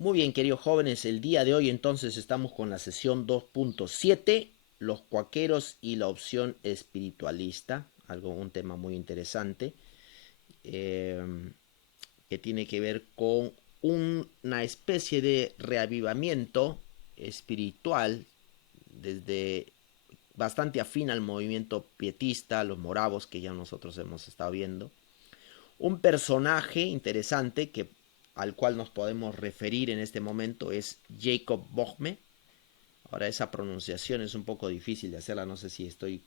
Muy bien, queridos jóvenes, el día de hoy entonces estamos con la sesión 2.7, los cuaqueros y la opción espiritualista, un tema muy interesante, eh, que tiene que ver con una especie de reavivamiento espiritual desde bastante afín al movimiento pietista, los moravos que ya nosotros hemos estado viendo. Un personaje interesante al cual nos podemos referir en este momento es Jacob Boehme. Ahora esa pronunciación es un poco difícil de hacerla, no sé si estoy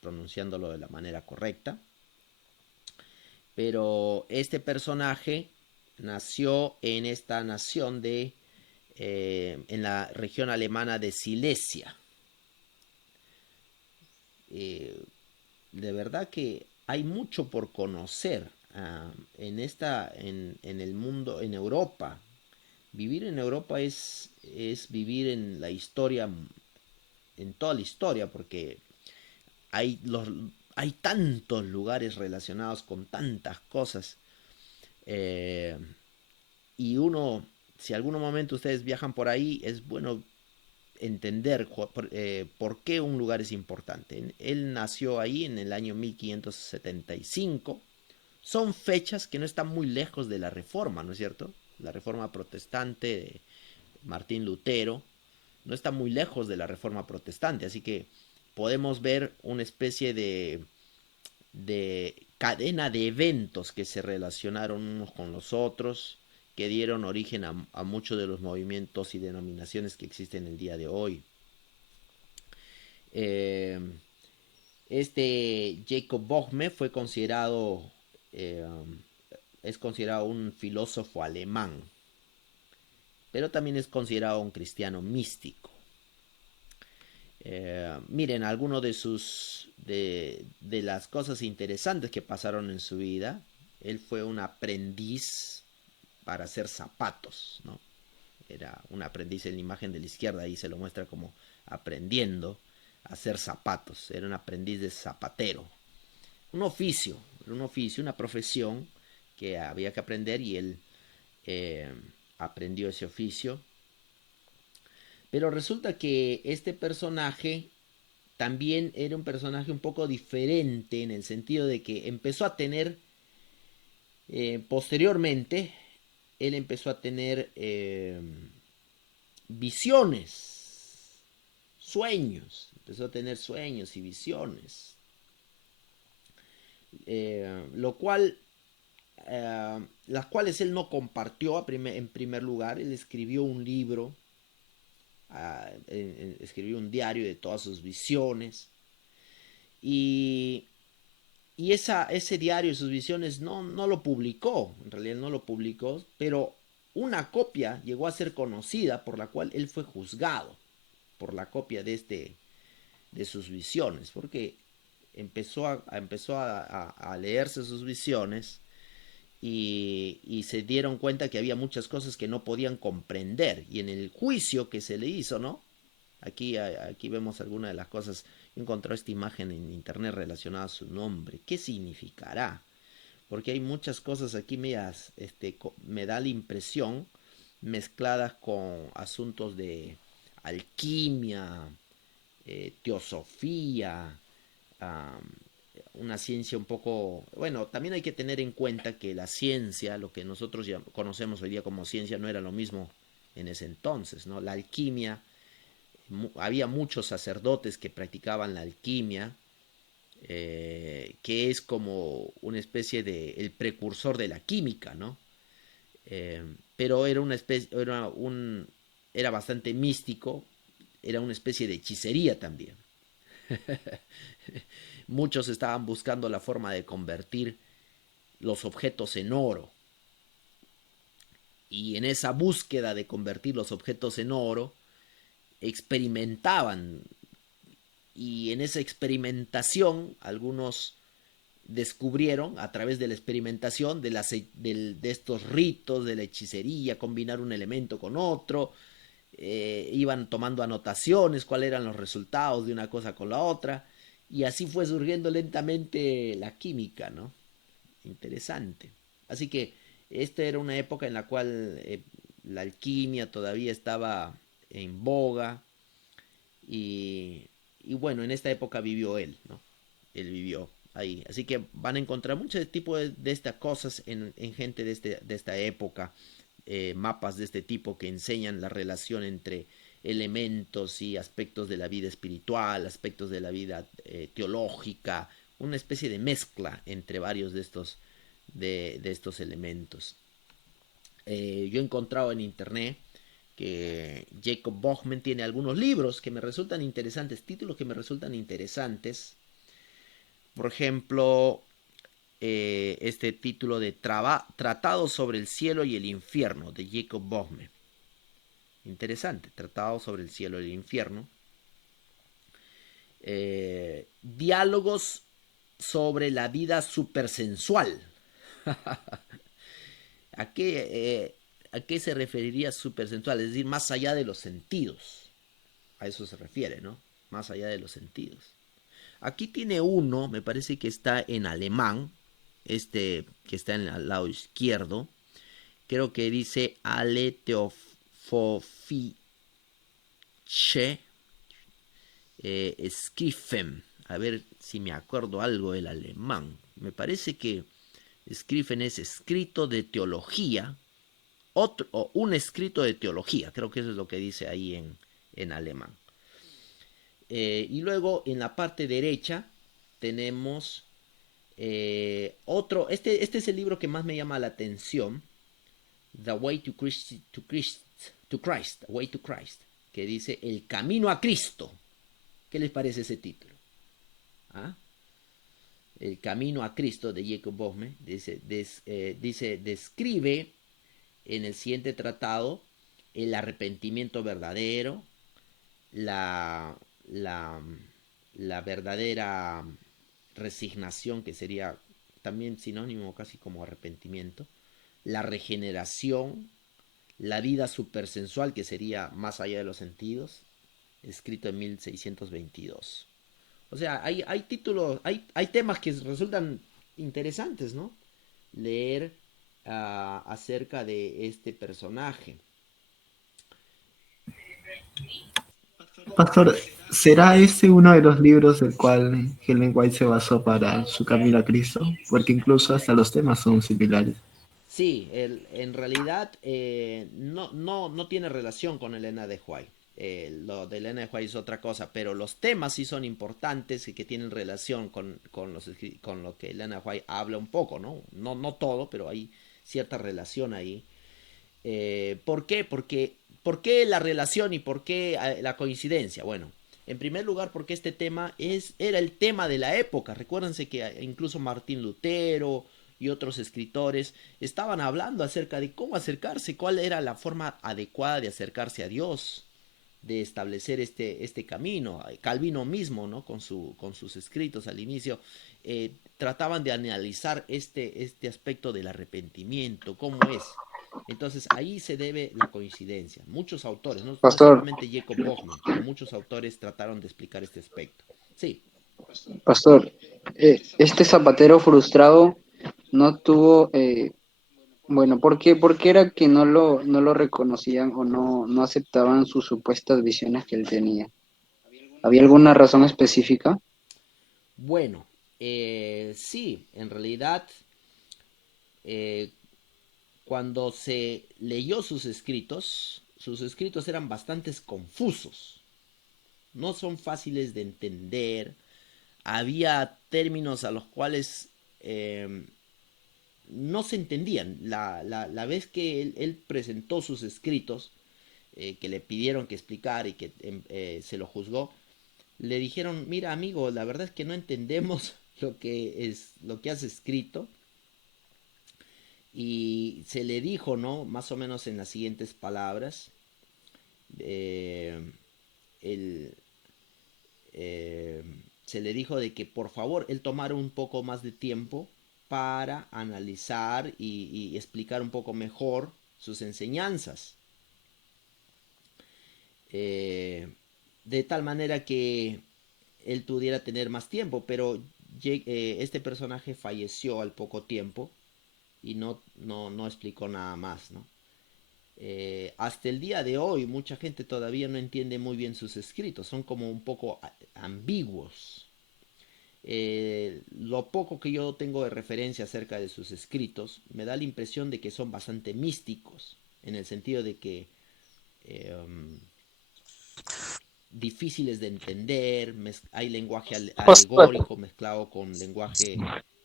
pronunciándolo de la manera correcta, pero este personaje nació en esta nación en la región alemana de Silesia. Eh, de verdad que hay mucho por conocer en el mundo, en Europa. Vivir en Europa es vivir en la historia, en toda la historia, porque hay, los, hay tantos lugares relacionados con tantas cosas. eh, y uno, si algún momento ustedes viajan por ahí, es bueno entender por qué un lugar es importante. Él nació ahí en el año 1575. Son fechas que no están muy lejos de la Reforma, ¿no es cierto? La Reforma protestante de Martín Lutero no está muy lejos de la Reforma protestante, así que podemos ver una especie de cadena de eventos que se relacionaron unos con los otros, que dieron origen a muchos de los movimientos y denominaciones que existen el día de hoy. Eh, este Jacob Boehme eh, es considerado un filósofo alemán, pero también es considerado un cristiano místico. Miren, algunos de las cosas interesantes que pasaron en su vida. Él fue un aprendiz para hacer zapatos, ¿no? Era un aprendiz en la imagen de la izquierda, ahí se lo muestra como aprendiendo a hacer zapatos. Era un aprendiz de zapatero. Un oficio, una profesión que había que aprender y él eh, aprendió ese oficio. Pero resulta que este personaje también era un personaje un poco diferente en el sentido de que empezó a tener, posteriormente, él empezó a tener visiones, sueños, empezó a tener sueños y visiones, lo cual, las cuales él no compartió en primer lugar. Él escribió un libro, escribió un diario de todas sus visiones y ese diario y sus visiones no lo publicó, en realidad no lo publicó, pero una copia llegó a ser conocida por la cual él fue juzgado por la copia de sus visiones, porque empezó a leerse sus visiones y se dieron cuenta que había muchas cosas que no podían comprender. Y en el juicio que se le hizo, ¿no? Aquí vemos algunas de las cosas. Encontré esta imagen en internet relacionada a su nombre. ¿Qué significará? Porque hay muchas cosas aquí me da la impresión mezcladas con asuntos de alquimia, teosofía, una ciencia un poco... Bueno, también hay que tener en cuenta que la ciencia, lo que nosotros ya conocemos hoy día como ciencia, no era lo mismo en ese entonces, ¿no? La alquimia, había muchos sacerdotes que practicaban la alquimia, que es como una especie de el precursor de la química, ¿no? Pero era una especie, era bastante místico, era una especie de hechicería también. Muchos estaban buscando la forma de convertir los objetos en oro. Y en esa búsqueda de convertir los objetos en oro, experimentaban. Y en esa experimentación, algunos descubrieron a través de la experimentación de estos ritos, de la hechicería, combinar un elemento con otro, iban tomando anotaciones, cuáles eran los resultados de una cosa con la otra, y así fue surgiendo lentamente la química, ¿no? Interesante. Así que esta era una época en la cual la alquimia todavía estaba en boga y bueno, en esta época vivió él, ¿no? Él vivió ahí. Así que van a encontrar muchos tipos de estas cosas en gente de esta época, mapas de este tipo que enseñan la relación entre elementos y aspectos de la vida espiritual, aspectos de la vida teológica, una especie de mezcla entre varios de estos elementos. Yo he encontrado en internet que Jacob Böhmen tiene algunos libros que me resultan interesantes, títulos que me resultan interesantes. Por ejemplo, este título de Tratado sobre el cielo y el infierno de Jacob Böhmen. Interesante, Tratado sobre el cielo y el infierno. Diálogos sobre la vida supersensual. ¿A ¿A qué se referiría supersensual? Es decir, más allá de los sentidos. A eso se refiere, ¿no? Más allá de los sentidos. Aquí tiene uno, me parece que está en alemán, este que está en el lado izquierdo. Creo que dice Ale Teofofiche Skrifen. A ver si me acuerdo algo del alemán. Me parece que Skrifen es escrito de teología, o un escrito de teología. Creo que eso es lo que dice ahí en alemán. Y luego en la parte derecha tenemos otro. Este es el libro que más me llama la atención. The Way to Christ, The Way to Christ, que dice El Camino a Cristo. ¿Qué les parece ese título? ¿Ah? El Camino a Cristo de Jacob Böhmen describe en el siguiente tratado el arrepentimiento verdadero, la, la, la verdadera resignación, que sería también sinónimo casi como arrepentimiento, la regeneración, la vida supersensual, que sería más allá de los sentidos, escrito en 1622. O sea, hay títulos, hay temas que resultan interesantes, ¿no? Leer acerca de este personaje. Pastor, ¿será ese uno de los libros del cual Helen White se basó para su camino a Cristo? Porque incluso hasta los temas son similares. Sí, en realidad no tiene relación con Elena de White. Lo de Elena de White es otra cosa, pero los temas sí son importantes y que tienen relación con lo que Elena de White habla un poco, ¿no? No todo, pero hay cierta relación ahí. ¿Por qué? ¿Por qué la relación y por qué la coincidencia? Bueno, en primer lugar, porque este tema era el tema de la época. Recuérdense que incluso Martín Lutero y otros escritores estaban hablando acerca de cómo acercarse, cuál era la forma adecuada de acercarse a Dios, de establecer este camino. Calvino mismo, ¿no? Con sus escritos al inicio, trataban de analizar este aspecto del arrepentimiento, cómo es. Entonces ahí se debe la coincidencia. Muchos autores, no Pastor, solamente Jacob Böhmen, pero muchos autores trataron de explicar este aspecto. Sí, pastor, este zapatero frustrado no tuvo, bueno, por qué era que no lo reconocían o no aceptaban sus supuestas visiones que él tenía? ¿Había alguna razón específica? bueno, sí, en realidad, eh, cuando se leyó sus escritos eran bastante confusos, no son fáciles de entender, había términos a los cuales no se entendían. La vez que él presentó sus escritos, que le pidieron que explicara y que se lo juzgó, le dijeron, mira amigo, la verdad es que no entendemos lo que has escrito. Y se le dijo, ¿no? Más o menos en las siguientes palabras. Eh, el, eh, Se le dijo de que por favor él tomara un poco más de tiempo para analizar y explicar un poco mejor sus enseñanzas. Eh, de tal manera que él pudiera tener más tiempo, pero este personaje falleció al poco tiempo y no explicó nada más, ¿no? Hasta el día de hoy mucha gente todavía no entiende muy bien sus escritos, son como un poco ambiguos. Lo poco que yo tengo de referencia acerca de sus escritos me da la impresión de que son bastante místicos, en el sentido de que um, difíciles de entender, hay lenguaje Pastor, alegórico mezclado con lenguaje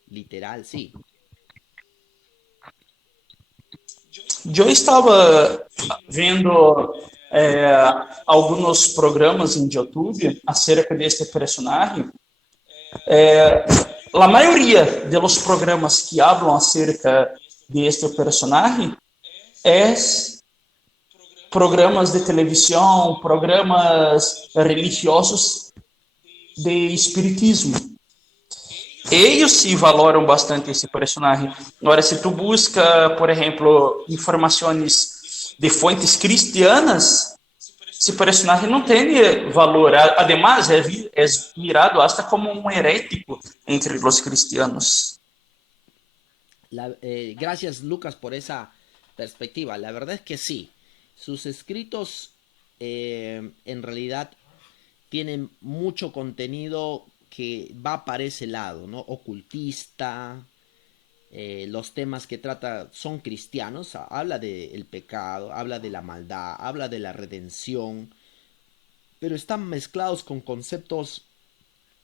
literal, sí. eu estava vendo alguns programas em YouTube acerca deste personagem. A maioria dos programas que hablam acerca deste personagem é programas de televisão, programas religiosos de espiritismo. Eles se valoram bastante esse personagem. Agora, se tu busca, por exemplo, informações de fontes cristianas, esse personagem não tem valor. Además, é mirado hasta como um herético entre os cristianos. Gracias, Lucas, por esa perspectiva. La verdad es que sí, sus escritos en realidad tienen mucho contenido que va para ese lado, ¿no? Ocultista. Los temas que trata son cristianos, habla del pecado, habla de la maldad, habla de la redención, pero están mezclados con conceptos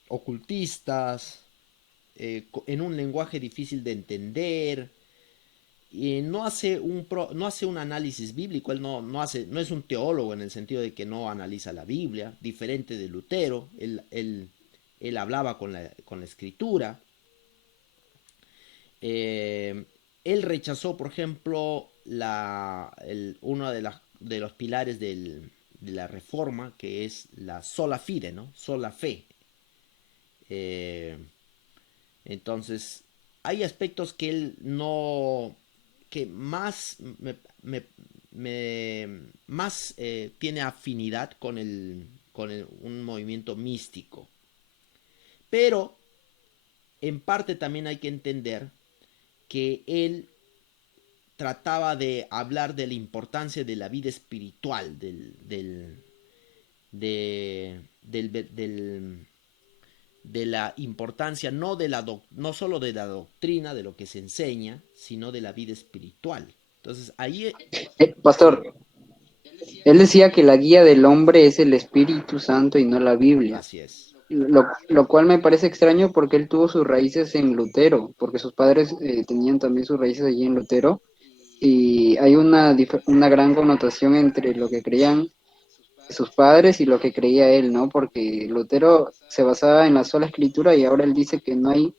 ocultistas, en un lenguaje difícil de entender. No hace un análisis bíblico, él no es un teólogo en el sentido de que no analiza la Biblia, diferente de Lutero, él hablaba con la escritura. Él rechazó, por ejemplo, uno de los pilares de la reforma, que es la sola fide, ¿no? Sola fe. Eh, entonces, hay aspectos que él no, que más más tiene afinidad un movimiento místico. Pero, en parte también hay que entender que él trataba de hablar de la importancia de la vida espiritual, de la importancia no solo de la doctrina, de lo que se enseña, sino de la vida espiritual. Entonces ahí, sí, Pastor, él decía que la guía del hombre es el Espíritu Santo y no la Biblia. así es. Lo cual me parece extraño porque él tuvo sus raíces en Lutero, porque sus padres tenían también sus raíces allí en Lutero, y hay una gran connotación entre lo que creían sus padres y lo que creía él, ¿no? Porque Lutero se basaba en la sola escritura y ahora él dice que no hay,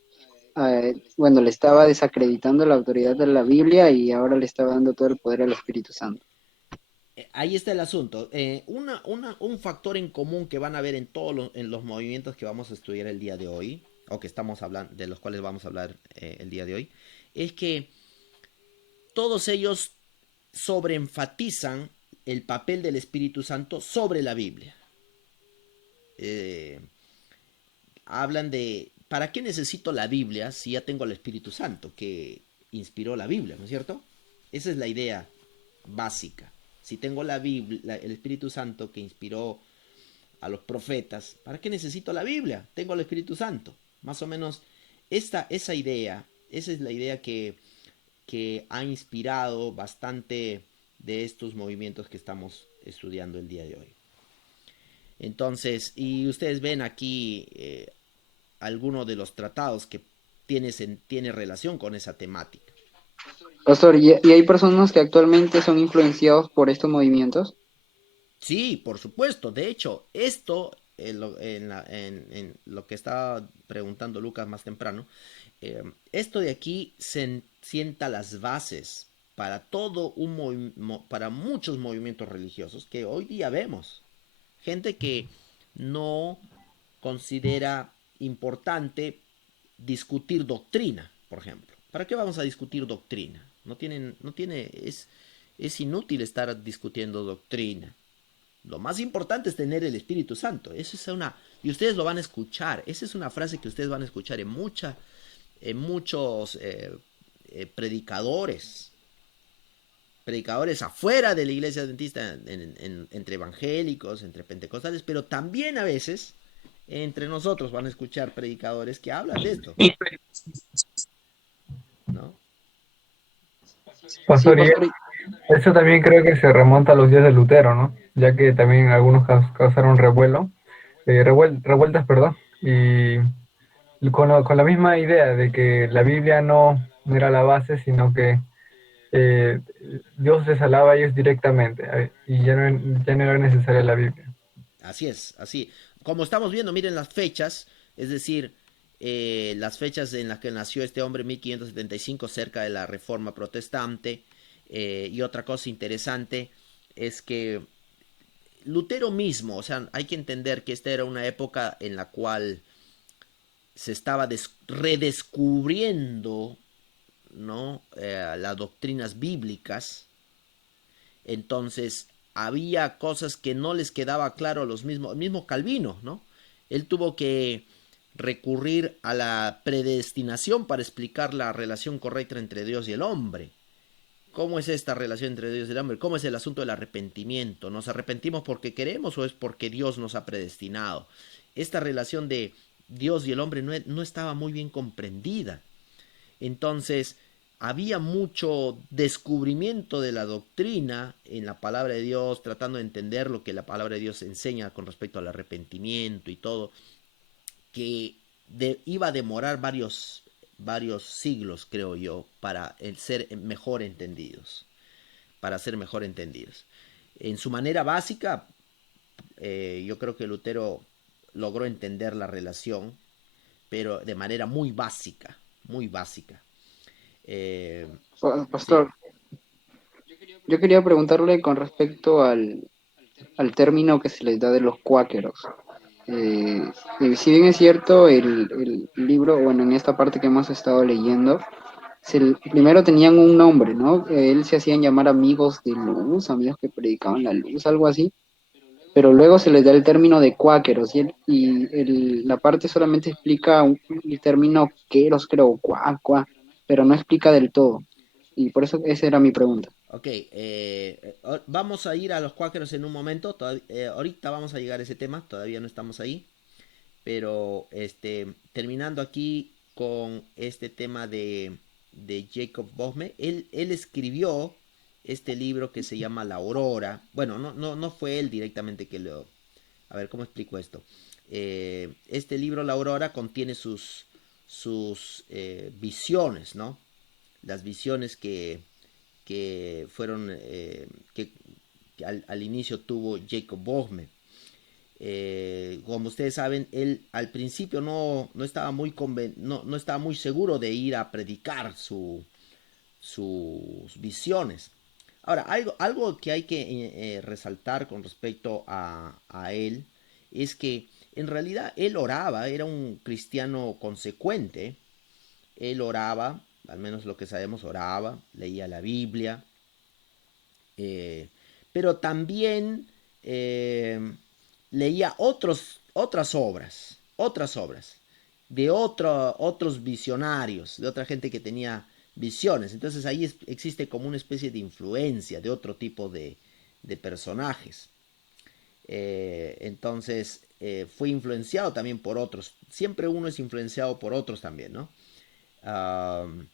bueno, le estaba desacreditando la autoridad de la Biblia y ahora le estaba dando todo el poder al Espíritu Santo. Ahí está el asunto. Un factor en común que van a ver en todos en los movimientos que vamos a estudiar el día de hoy, o que estamos hablando, de los cuales vamos a hablar el día de hoy, es que todos ellos sobreenfatizan el papel del Espíritu Santo sobre la Biblia. Hablan de, ¿para qué necesito la Biblia si ya tengo al Espíritu Santo que inspiró la Biblia, ¿no es cierto? Esa es la idea básica. Si tengo la Biblia, el Espíritu Santo que inspiró a los profetas, ¿para qué necesito la Biblia? Tengo el Espíritu Santo. Más o menos esa es la idea que ha inspirado bastante de estos movimientos que estamos estudiando el día de hoy. Entonces, y ustedes ven aquí algunos de los tratados que tiene relación con esa temática. Pastor, ¿y hay personas que actualmente son influenciados por estos movimientos? Sí, por supuesto. De hecho, esto, en lo que estaba preguntando Lucas más temprano, esto de aquí sienta las bases para para muchos movimientos religiosos que hoy día vemos. Gente que no considera importante discutir doctrina, por ejemplo. ¿Para qué vamos a discutir doctrina? Es inútil estar discutiendo doctrina. Lo más importante es tener el Espíritu Santo. Y ustedes lo van a escuchar. Esa es una frase que ustedes van a escuchar en muchos predicadores. predicadores afuera de la iglesia adventista, entre evangélicos, entre pentecostales, pero también a veces entre nosotros van a escuchar predicadores que hablan de esto, ¿no? Sí, Pastor, y pastor. eso también creo que se remonta a los días de Lutero, ¿no? Ya que también algunos causaron revueltas, perdón, y con la misma idea de que la Biblia no era la base, sino que eh, Dios les hablaba a ellos directamente, y ya no era necesaria la Biblia. Así es, así. Como estamos viendo, miren las fechas, es decir, las fechas en las que nació este hombre, 1575, cerca de la Reforma Protestante. Y otra cosa interesante es que Lutero mismo, o sea, hay que entender que esta era una época en la cual se estaba redescubriendo, ¿no? Las doctrinas bíblicas. Entonces, había cosas que no les quedaba claro a los mismos, el mismo Calvino, ¿no? Él tuvo que recurrir a la predestinación para explicar la relación correcta entre Dios y el hombre. ¿Cómo es esta relación entre Dios y el hombre? ¿Cómo es el asunto del arrepentimiento? ¿Nos arrepentimos porque queremos o es porque Dios nos ha predestinado? Esta relación de Dios y el hombre no estaba muy bien comprendida. Entonces, había mucho descubrimiento de la doctrina en la palabra de Dios, tratando de entender lo que la palabra de Dios enseña con respecto al arrepentimiento y todo, que iba a demorar varios siglos, creo yo, para ser mejor entendidos. Para ser mejor entendidos. En su manera básica, yo creo que Lutero logró entender la relación, pero de manera muy básica, muy básica. Sí. Pastor, yo quería preguntarle con respecto al término que se les da de los cuáqueros. Eh, si bien es cierto, el libro, bueno, en esta parte que hemos estado leyendo, primero tenían un nombre, ¿no? Él se hacían llamar amigos de luz, amigos que predicaban la luz, algo así, pero luego se les da el término de cuáqueros la parte solamente explica el término queros, creo, cuá, pero no explica del todo. Y por eso esa era mi pregunta. Ok, vamos a ir a los cuáqueros en un momento. Ahorita vamos a llegar a ese tema, todavía no estamos ahí. Pero terminando aquí con este tema de Jacob Boehme, él escribió este libro que se llama La Aurora. Bueno, no fue él directamente que lo... A ver, ¿cómo explico esto? Este libro, La Aurora, contiene sus visiones, ¿no? Las visiones que fueron, que al inicio tuvo Jacob Boehme. Como ustedes saben, él al principio no estaba no estaba muy seguro de ir a predicar sus visiones. Ahora, algo que hay que resaltar con respecto a él es que en realidad él oraba, era un cristiano consecuente. Él oraba, al menos lo que sabemos, oraba, leía la Biblia, eh, pero también eh, leía otras obras de otros visionarios, de otra gente que tenía visiones. Entonces ahí existe como una especie de influencia de otro tipo de personajes. Entonces fue influenciado también por otros. Siempre uno es influenciado por otros también, ¿no? Uh,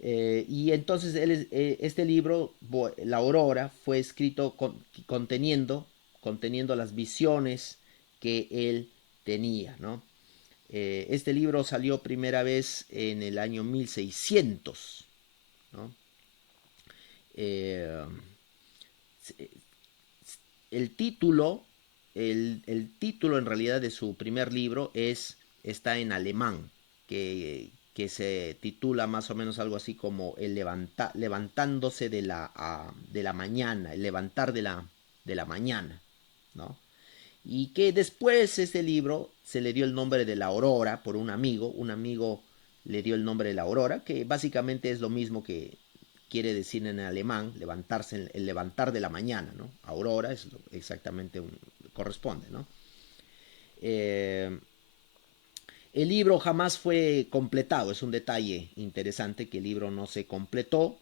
y entonces este libro, La Aurora, fue escrito conteniendo las visiones que él tenía, ¿no? Este libro salió primera vez en el año 1600, ¿no? Eh, el título, el título en realidad de su primer libro está en alemán, que se titula más o menos algo así como levantándose de la mañana, el levantar de la mañana, ¿no? Y que después este libro se le dio el nombre de La Aurora por un amigo le dio el nombre de La Aurora, que básicamente es lo mismo que quiere decir en alemán, levantarse, el levantar de la mañana, ¿no? Aurora es exactamente corresponde, ¿no? Eh, el libro jamás fue completado, es un detalle interesante que el libro no se completó.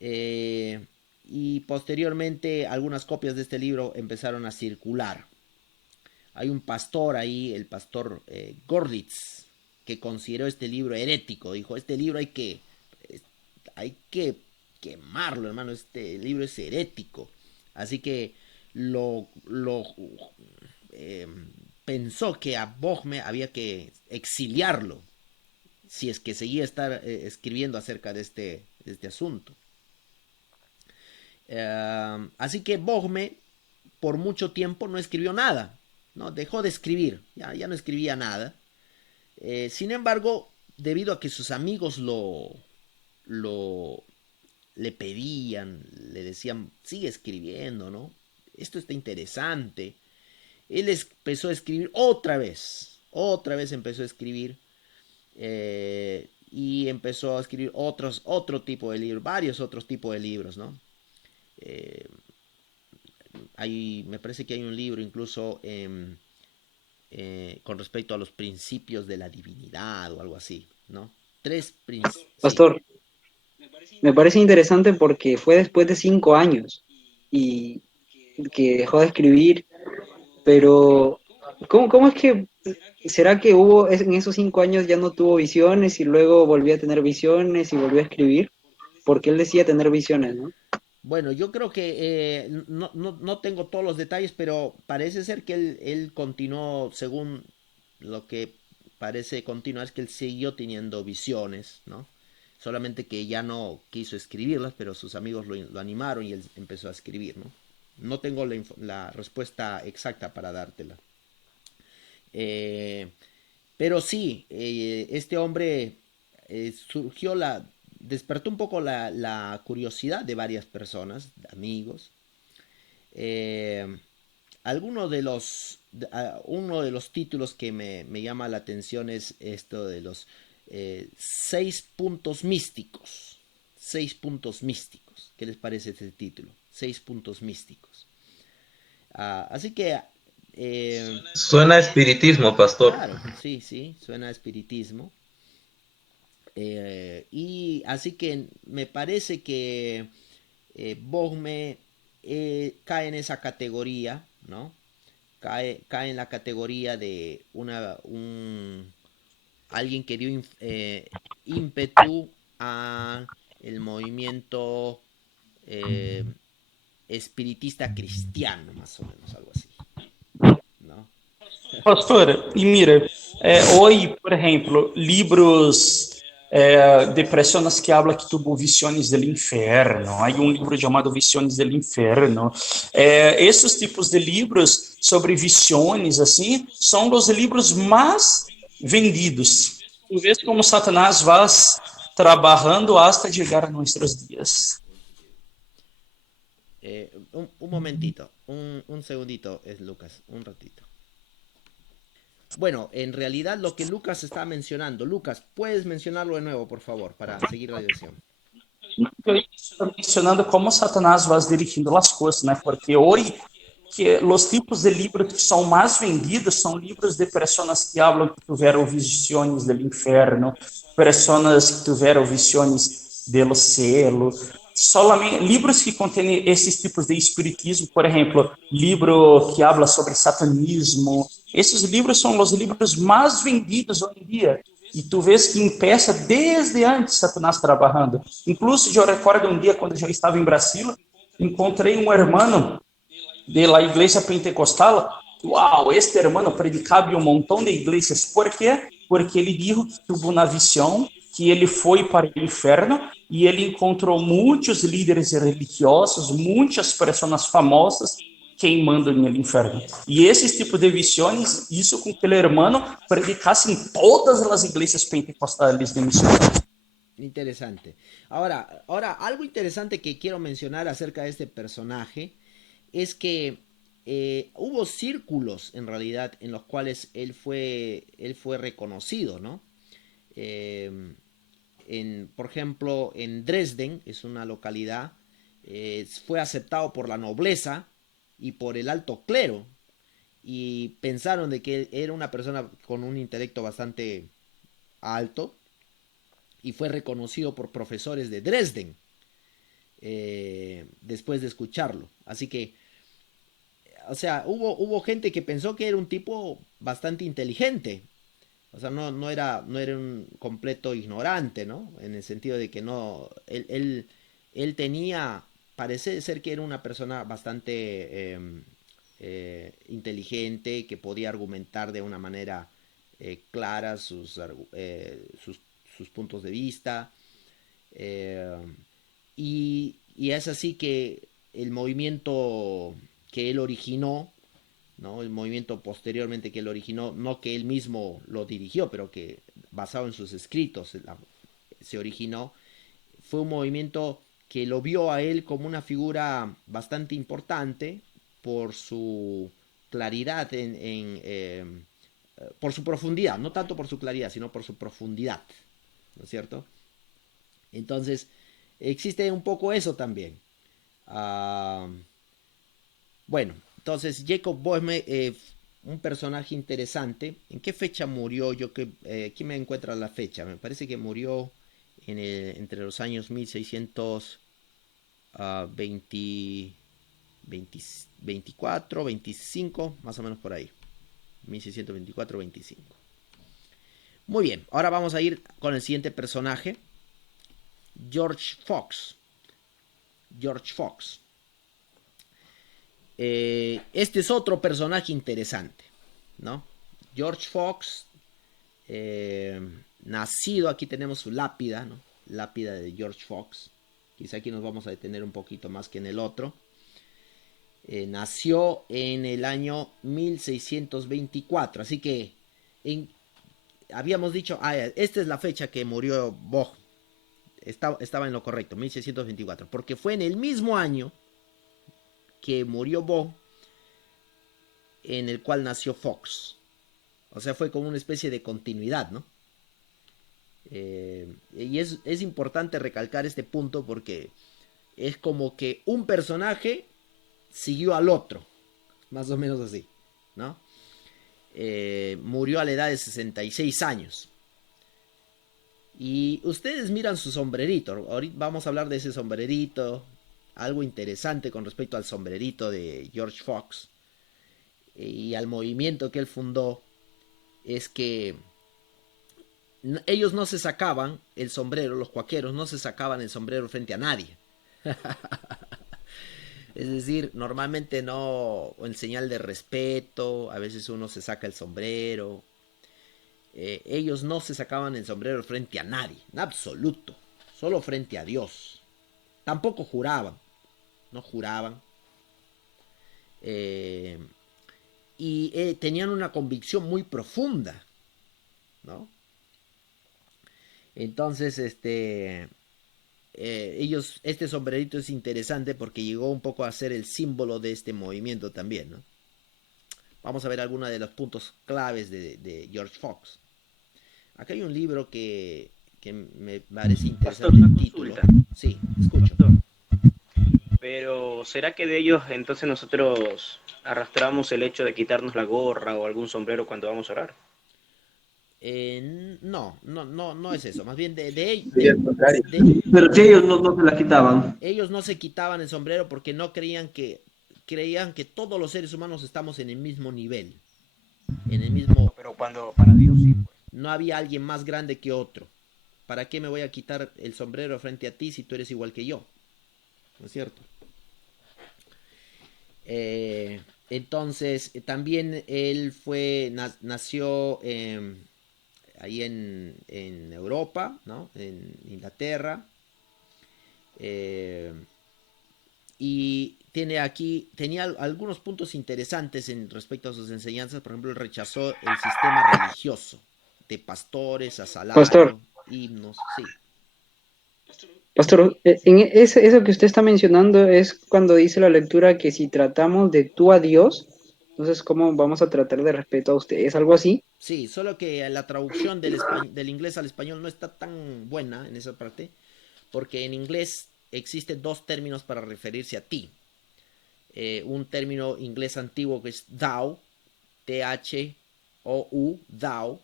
Eh, y posteriormente algunas copias de este libro empezaron a circular. Hay un pastor ahí, el pastor Gorlitz, que consideró este libro herético. Dijo, este libro hay que quemarlo, hermano, este libro es herético. Así que lo eh, pensó que a Bohme había que exiliarlo si es que seguía escribiendo acerca de este asunto. Así que Bohme por mucho tiempo no escribió nada, ¿no? Dejó de escribir, ya no escribía nada. Sin embargo, debido a que sus amigos lo le pedían, le decían, sigue escribiendo, ¿no? Esto está interesante. Él empezó a escribir otra vez empezó a escribir, y empezó a escribir otro tipo de libros, varios otros tipos de libros, ¿no? Eh, me parece que hay un libro incluso con respecto a los principios de la divinidad o algo así, ¿no? Tres principios. Sí. Pastor, me parece interesante porque fue después de 5 años y que dejó de escribir, pero ¿cómo es que será que hubo en esos 5 años ya no tuvo visiones y luego volvió a tener visiones y volvió a escribir? Porque él decía tener visiones, ¿no? Bueno, yo creo que no tengo todos los detalles, pero parece ser que él continuó, según lo que parece continuar, es que él siguió teniendo visiones, ¿no? Solamente que ya no quiso escribirlas, pero sus amigos lo animaron y él empezó a escribir, ¿no? No tengo la respuesta exacta para dártela. Eh, pero sí, este hombre surgió despertó un poco la curiosidad de varias personas, amigos. Eh, uno de los títulos que me llama la atención es esto de los 6 puntos místicos. 6 puntos místicos. ¿Qué les parece este título? 6 puntos místicos. Así que Suena a espiritismo, pastor. claro, sí, sí, suena a espiritismo. Y así que me parece que Bohme cae en esa categoría, ¿no? Cae en la categoría de alguien que dio ímpetu a el movimiento eh, espiritista cristiano, más o menos, algo así, ¿no? Pastor, e mira, hoje, por exemplo, livros de pessoas que hablam que tuvo visiones del inferno, há um livro chamado Visiones del Inferno. Esses tipos de livros sobre visiones, assim, são os livros mais vendidos. Tu vês como Satanás vai trabalhando hasta chegar a nossos dias. Un momentito, un segundito, es Lucas, un ratito. Bueno, en realidad lo que Lucas está mencionando, Lucas, ¿puedes mencionarlo de nuevo, por favor, para seguir la dirección? Eu estou mencionando como Satanás vai dirigindo as coisas, né? Porque hoje que os tipos de livros que são mais vendidos são livros de pessoas que falam que tiveram visões do inferno, pessoas que tiveram visões do céu, solamente livros que contêm esses tipos de espiritismo, por exemplo, livro que habla sobre satanismo. Esses livros são os livros mais vendidos hoje em dia. E tu vês que empeça desde antes Satanás trabalhando. Incluso eu recordo um dia quando eu estava em Brasília, encontrei um hermano de la iglesia pentecostal. Wow, este hermano predicava em um montão de igrejas. ¿Por quê? Porque ele dijo que tuvo uma visão, que ele foi para o inferno e ele encontrou muitos líderes religiosos, muitas pessoas famosas queimando no inferno. E esses tipos de visões, isso com que o hermano predicasse em todas as igrejas pentecostais de missão. Interesante. Ahora, algo interesante que quiero mencionar acerca de este personaje es que hubo círculos en realidad en los cuales él fue reconocido, ¿no? Eh, por ejemplo, en Dresden, es una localidad, fue aceptado por la nobleza y por el alto clero, y pensaron de que era una persona con un intelecto bastante alto, y fue reconocido por profesores de Dresden. después de escucharlo. Así que, o sea, hubo gente que pensó que era un tipo bastante inteligente. O sea, no era un completo ignorante, ¿no? En el sentido de que no, él tenía, parece ser que era una persona bastante inteligente, que podía argumentar de una manera clara sus puntos de vista. eh, y es así que el movimiento que él originó, ¿no? El movimiento posteriormente que él originó, no que él mismo lo dirigió, pero que basado en sus escritos se originó, fue un movimiento que lo vio a él como una figura bastante importante por su claridad por su profundidad, no tanto por su claridad, sino por su profundidad, ¿no es cierto? Entonces, existe un poco eso también. Uh, bueno, entonces Jacob Boehme, un personaje interesante. ¿En qué fecha murió? Aquí me encuentra la fecha. Me parece que murió entre los años 1620, 24, 25, más o menos por ahí. 1624-25. Muy bien, ahora vamos a ir con el siguiente personaje. George Fox. George Fox. Este es otro personaje interesante, ¿no? George Fox, nacido, aquí tenemos su lápida, ¿no? Lápida de George Fox. Quizá aquí nos vamos a detener un poquito más que en el otro. Nació en el año 1624, así que habíamos dicho, esta es la fecha que murió Boh. Estaba en lo correcto, 1624, porque fue en el mismo año que murió Boh, en el cual nació Fox. O sea, fue como una especie de continuidad, ¿no? Y es importante recalcar este punto porque es como que un personaje siguió al otro, más o menos así, ¿no? Murió a la edad de 66 años. Y ustedes miran su sombrerito. Ahorita vamos a hablar de ese sombrerito. Algo interesante con respecto al sombrerito de George Fox y al movimiento que él fundó es que ellos no se sacaban el sombrero, los cuaqueros no se sacaban el sombrero frente a nadie. Es decir, normalmente no, en señal de respeto, a veces uno se saca el sombrero. Ellos no se sacaban el sombrero frente a nadie, en absoluto, solo frente a Dios. Tampoco juraban, no juraban. Y tenían una convicción muy profunda, ¿no? Entonces, este sombrerito es interesante porque llegó un poco a ser el símbolo de este movimiento también, ¿no? Vamos a ver algunos de los puntos claves de George Fox. Acá hay un libro que me parece interesante. Pastor, el una título. consulta. Sí, escucho. Pero ¿será que de ellos entonces nosotros arrastramos el hecho de quitarnos la gorra o algún sombrero cuando vamos a orar? No es eso. Más bien Sería al contrario. Pero si ellos no se la quitaban. ellos no se quitaban el sombrero porque no creían que todos los seres humanos estamos en el mismo nivel, en el mismo. Pero cuando para Dios sí, pues. No había alguien más grande que otro. ¿Para qué me voy a quitar el sombrero frente a ti si tú eres igual que yo? ¿No es cierto? Entonces, también él nació ahí en Europa, ¿no? En Inglaterra. Y tenía algunos puntos interesantes respecto a sus enseñanzas. Por ejemplo, él rechazó el sistema religioso de pastores, a Pastor, salario, himnos, sí. Pastor, eso que usted está mencionando es cuando dice la lectura que si tratamos de tú a Dios, entonces, ¿cómo vamos a tratar de respeto a usted? ¿Es algo así? Sí, solo que la traducción del inglés al español no está tan buena en esa parte, porque en inglés existen dos términos para referirse a ti. Un término inglés antiguo que es thou, Thou, thou,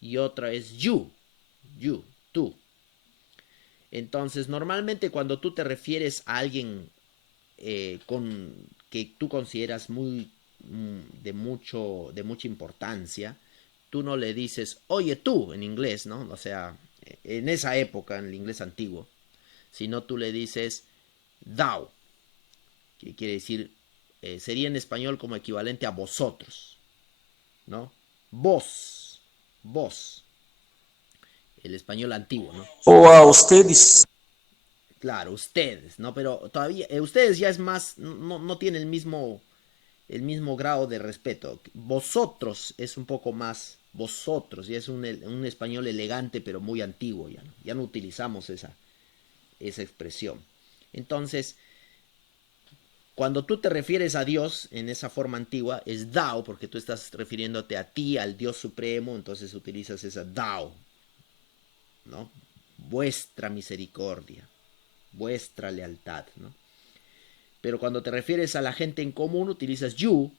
y otra es you, tú. Entonces, normalmente cuando tú te refieres a alguien que tú consideras de mucha importancia, tú no le dices, oye tú, en inglés, ¿no? O sea, en esa época, en el inglés antiguo, sino tú le dices thou, que quiere decir, sería en español como equivalente a vosotros, ¿no? Vos, el español antiguo, ¿no? O a ustedes. Claro, ustedes, ¿no? Pero todavía, ustedes ya es más, no tiene el mismo grado de respeto. Vosotros es un poco más vosotros, y es un español elegante pero muy antiguo, ya no utilizamos esa expresión. Entonces, cuando tú te refieres a Dios en esa forma antigua, es thou, porque tú estás refiriéndote a ti, al Dios supremo, entonces utilizas esa thou, ¿no? Vuestra misericordia, vuestra lealtad, ¿no? Pero cuando te refieres a la gente en común, utilizas you,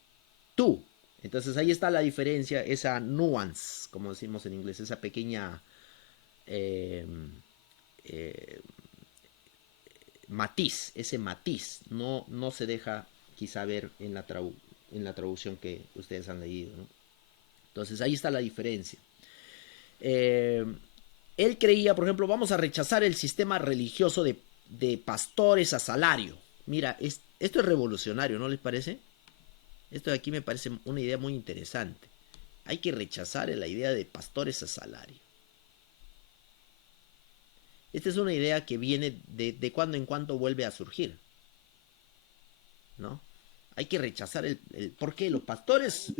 tú. Entonces ahí está la diferencia, esa nuance, como decimos en inglés, esa pequeña matiz, ese matiz, no se deja quizá ver en la traducción que ustedes han leído, ¿no? Entonces ahí está la diferencia. Él creía, por ejemplo, vamos a rechazar el sistema religioso de pastores a salario. Mira, esto es revolucionario, ¿no les parece? Esto de aquí me parece una idea muy interesante. Hay que rechazar la idea de pastores a salario. Esta es una idea que viene de cuando en cuando vuelve a surgir, ¿no? Hay que rechazar ¿por qué? Los pastores...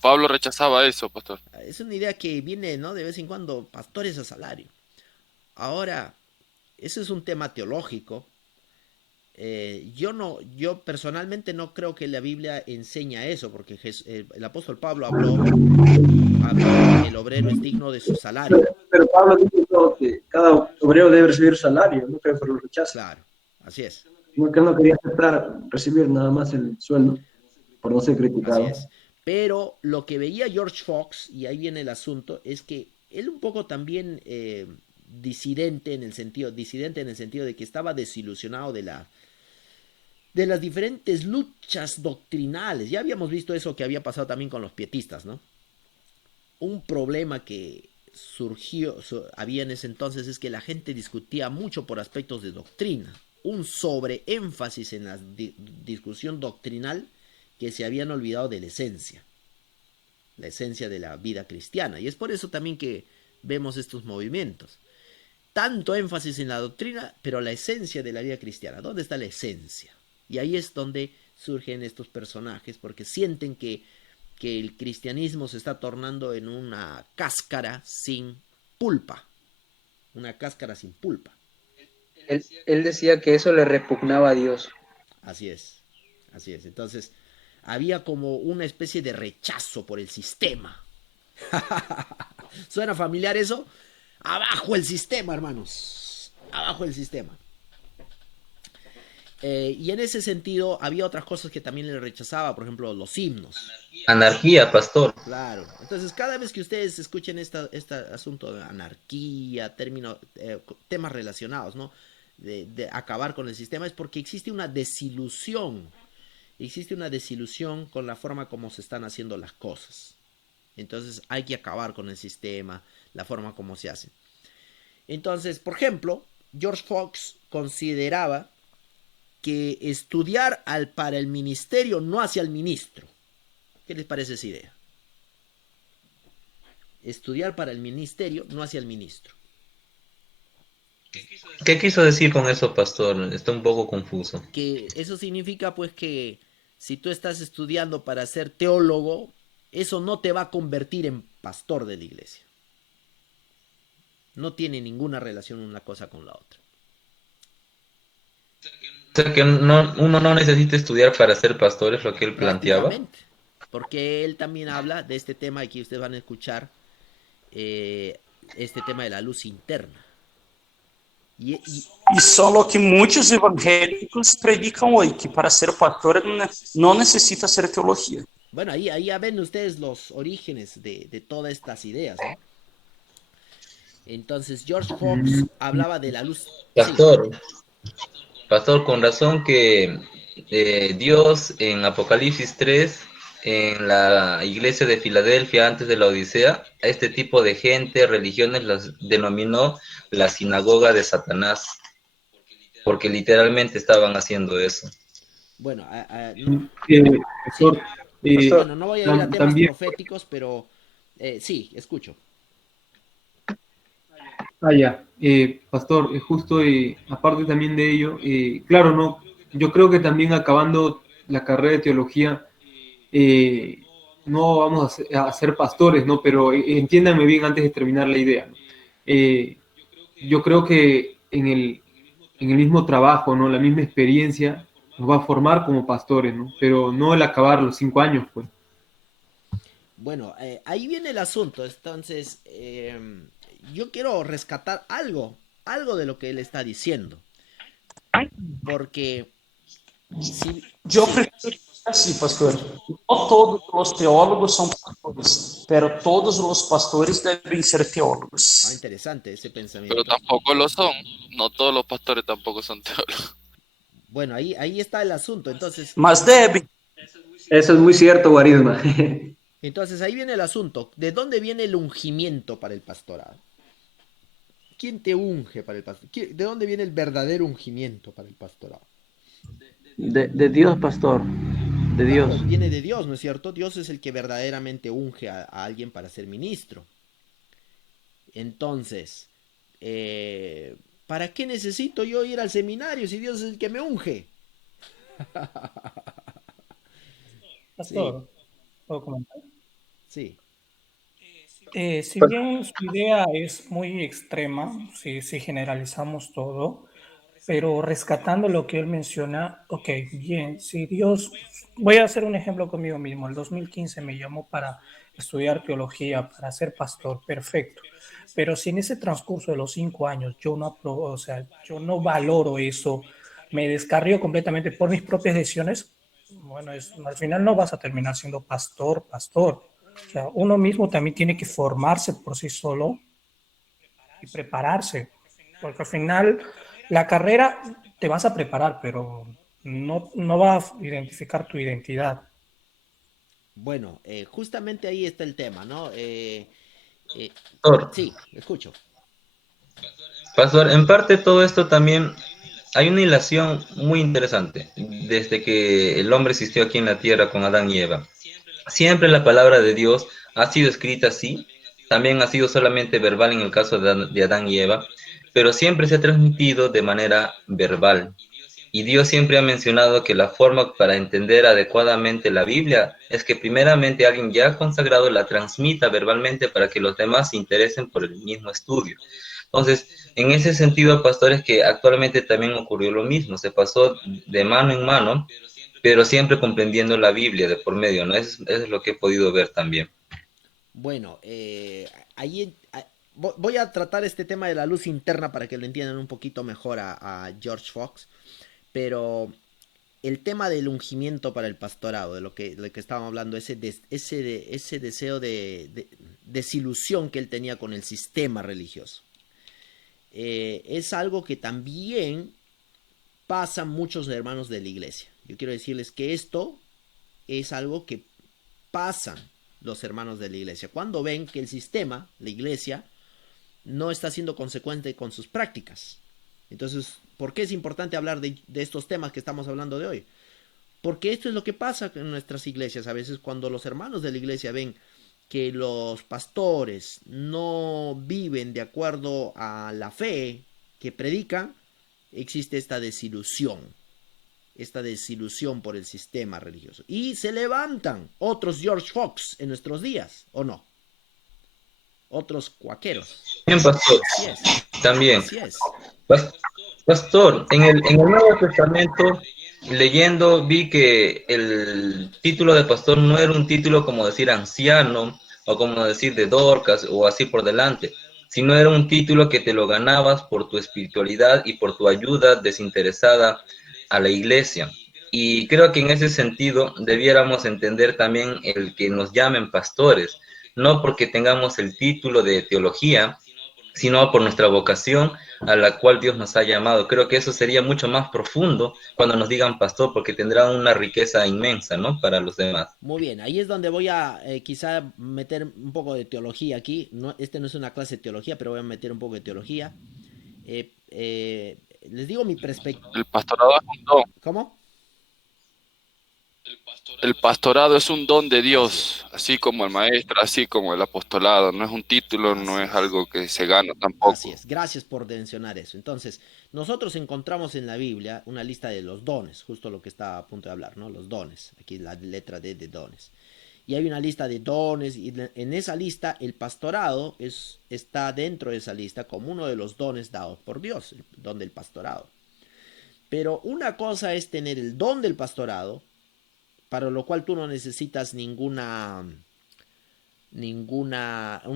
Pablo rechazaba eso, pastor. Es una idea que viene, ¿no? De vez en cuando, pastores a salario. Ahora, eso es un tema teológico. Yo personalmente no creo que la Biblia enseña eso, porque el apóstol Pablo habló que el obrero es digno de su salario. Pero Pablo dijo que cada obrero debe recibir salario, no creo que lo rechace. Claro, así es. Porque él no quería aceptar recibir nada más el sueldo por no ser criticado. Así es. Pero lo que veía George Fox, y ahí viene el asunto, es que él un poco también disidente en el sentido de que estaba desilusionado de las diferentes luchas doctrinales. Ya habíamos visto eso que había pasado también con los pietistas, ¿no? Un problema que había en ese entonces es que la gente discutía mucho por aspectos de doctrina. Un sobreénfasis en la discusión doctrinal, que se habían olvidado de la esencia de la vida cristiana. Y es por eso también que vemos estos movimientos. Tanto énfasis en la doctrina, pero la esencia de la vida cristiana. ¿Dónde está la esencia? Y ahí es donde surgen estos personajes, porque sienten que el cristianismo se está tornando en una cáscara sin pulpa. Una cáscara sin pulpa. Él decía que eso le repugnaba a Dios. Así es. Entonces, había como una especie de rechazo por el sistema. ¿Suena familiar eso? Abajo el sistema, hermanos. Abajo el sistema. Y en ese sentido había otras cosas que también le rechazaba, por ejemplo, los himnos. Anarquía, pastor. Claro. Entonces, cada vez que ustedes escuchen este asunto de anarquía, temas relacionados, ¿no? De acabar con el sistema, es porque existe una desilusión. Existe una desilusión con la forma como se están haciendo las cosas. Entonces, hay que acabar con el sistema, la forma como se hace. Entonces, por ejemplo, George Fox consideraba que estudiar para el ministerio no hacia el ministro. ¿Qué les parece esa idea? Estudiar para el ministerio, no hacia el ministro. ¿Qué quiso decir con eso, pastor? Está un poco confuso. Que eso significa, pues, que si tú estás estudiando para ser teólogo, eso no te va a convertir en pastor de la iglesia. No tiene ninguna relación una cosa con la otra. O sea que uno no necesita estudiar para ser pastor, es lo que él planteaba. Porque él también habla de este tema, aquí ustedes van a escuchar este tema de la luz interna. E só lo que muitos evangélicos predicam hoje, que para ser pastor não necessita ser teologia. Bueno, ahí ya ven ustedes los orígenes de todas estas ideas, ¿no? Entonces George Fox hablaba de la luz. Sí, Pastor, con razón que Dios en Apocalipsis 3, en la iglesia de Filadelfia antes de la Odisea, a este tipo de gente, religiones, las denominó la sinagoga de Satanás, porque literalmente estaban haciendo eso. bueno, sí. Pastor, eh, Bueno, no voy a ir a temas también, proféticos, pero sí, escucho. ya, pastor, justo aparte también de ello, claro, no, yo creo que también acabando la carrera de teología, eh, no vamos a ser pastores, ¿no? Pero entiéndanme bien antes de terminar la idea, ¿no? Eh, yo creo que en el mismo trabajo, ¿no? La misma experiencia nos va a formar como pastores, ¿no? Pero no el acabar los 5 años, pues. Bueno, ahí viene el asunto. Entonces, yo quiero rescatar algo de lo que él está diciendo. Porque si, Yo sí, prefiero así, pastor. No todos los teólogos son pastores, pero todos los pastores deben ser teólogos. interesante ese Pero pensamiento. tampoco lo son. No todos los pastores tampoco son teólogos. Bueno, ahí está el asunto. Mas deben. Eso es muy cierto, Guarisma. Entonces ahí viene el asunto. ¿De dónde viene el ungimiento para el pastorado? ¿Quién te unge para el pastorado? ¿De dónde viene el verdadero ungimiento para el pastorado? De Dios, pastor, de Claro, Dios. viene de Dios, ¿no es cierto? Dios es el que verdaderamente unge a alguien para ser ministro. Entonces, ¿para qué necesito yo ir al seminario si Dios es el que me unge? Sí, Pastor, ¿puedo comentar? sí. Si bien su idea es muy extrema, si generalizamos todo, pero rescatando lo que él menciona, ok, bien, si Dios, voy a hacer un ejemplo conmigo mismo, el 2015 me llamó para estudiar teología, para ser pastor, perfecto, pero si en ese transcurso de los 5 años yo no o sea, yo no valoro eso, me descarrío completamente por mis propias decisiones, bueno, al final no vas a terminar siendo pastor. O sea, uno mismo también tiene que formarse por sí solo y prepararse, porque al final la carrera te vas a preparar, pero no va a identificar tu identidad. Bueno, justamente ahí está el tema, ¿no? Eh, Pastor, sí, escucho. Pastor, en parte todo esto también hay una hilación muy interesante desde que el hombre existió aquí en la tierra con Adán y Eva. Siempre la palabra de Dios ha sido escrita así, también ha sido solamente verbal en el caso de Adán y Eva, pero siempre se ha transmitido de manera verbal. Y Dios siempre ha mencionado que la forma para entender adecuadamente la Biblia es que primeramente alguien ya consagrado la transmita verbalmente para que los demás se interesen por el mismo estudio. Entonces, en ese sentido, pastores, que actualmente también ocurrió lo mismo, se pasó de mano en mano, pero siempre comprendiendo la Biblia de por medio, ¿no? Eso es lo que he podido ver también. Bueno, voy a tratar este tema de la luz interna para que lo entiendan un poquito mejor a George Fox, pero el tema del ungimiento para el pastorado, de lo que estábamos hablando, ese deseo de desilusión que él tenía con el sistema religioso, es algo que también pasa muchos hermanos de la iglesia. Yo quiero decirles que esto es algo que pasan los hermanos de la iglesia cuando ven que el sistema, la iglesia, no está siendo consecuente con sus prácticas. Entonces, ¿por qué es importante hablar de estos temas que estamos hablando de hoy? Porque esto es lo que pasa en nuestras iglesias. A veces cuando los hermanos de la iglesia ven que los pastores no viven de acuerdo a la fe que predican, existe esta desilusión por el sistema religioso. Y se levantan otros George Fox en nuestros días, ¿o no? Otros cuaqueros. Bien, pastor. Así es. También. Así es. Pastor, en el Nuevo Testamento, leyendo, vi que el título de pastor no era un título como decir anciano o como decir de Dorcas o así por delante, sino era un título que te lo ganabas por tu espiritualidad y por tu ayuda desinteresada a la iglesia. Y creo que en ese sentido debiéramos entender también el que nos llamen pastores, no porque tengamos el título de teología, sino por nuestra vocación a la cual Dios nos ha llamado. Creo que eso sería mucho más profundo cuando nos digan pastor, porque tendrá una riqueza inmensa, ¿no? Para los demás. Muy bien, ahí es donde voy a quizá meter un poco de teología aquí. No, no es una clase de teología, pero voy a meter un poco de teología. Les digo mi perspectiva. El pastorado es un don. ¿Cómo? El pastorado es un don de Dios, así como el maestro, así como el apostolado. No es un título, no es algo que se gana tampoco. Así es, gracias por mencionar eso. Entonces, nosotros encontramos en la Biblia una lista de los dones, justo lo que está a punto de hablar, ¿no? Los dones, aquí la letra D de dones. Y hay una lista de dones, y en esa lista el pastorado está dentro de esa lista como uno de los dones dados por Dios, el don del pastorado. Pero una cosa es tener el don del pastorado, para lo cual tú no necesitas un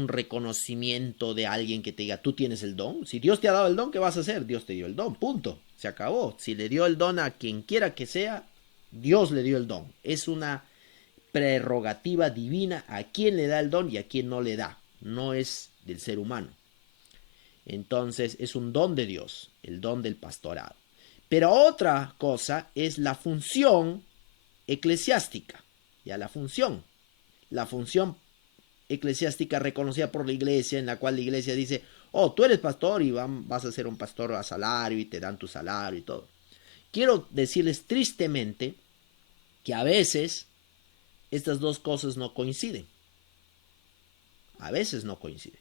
reconocimiento de alguien que te diga, tú tienes el don. Si Dios te ha dado el don, ¿qué vas a hacer? Dios te dio el don, punto. Se acabó. Si le dio el don a quien quiera que sea, Dios le dio el don. Es una prerrogativa divina a quien le da el don y a quien no le da. No es del ser humano. Entonces es un don de Dios, el don del pastorado. Pero otra cosa es la función eclesiástica, ya la función eclesiástica reconocida por la iglesia, en la cual la iglesia dice, oh, tú eres pastor y vas a ser un pastor a salario y te dan tu salario y todo. Quiero decirles tristemente que a veces estas dos cosas no coinciden. A veces no coinciden.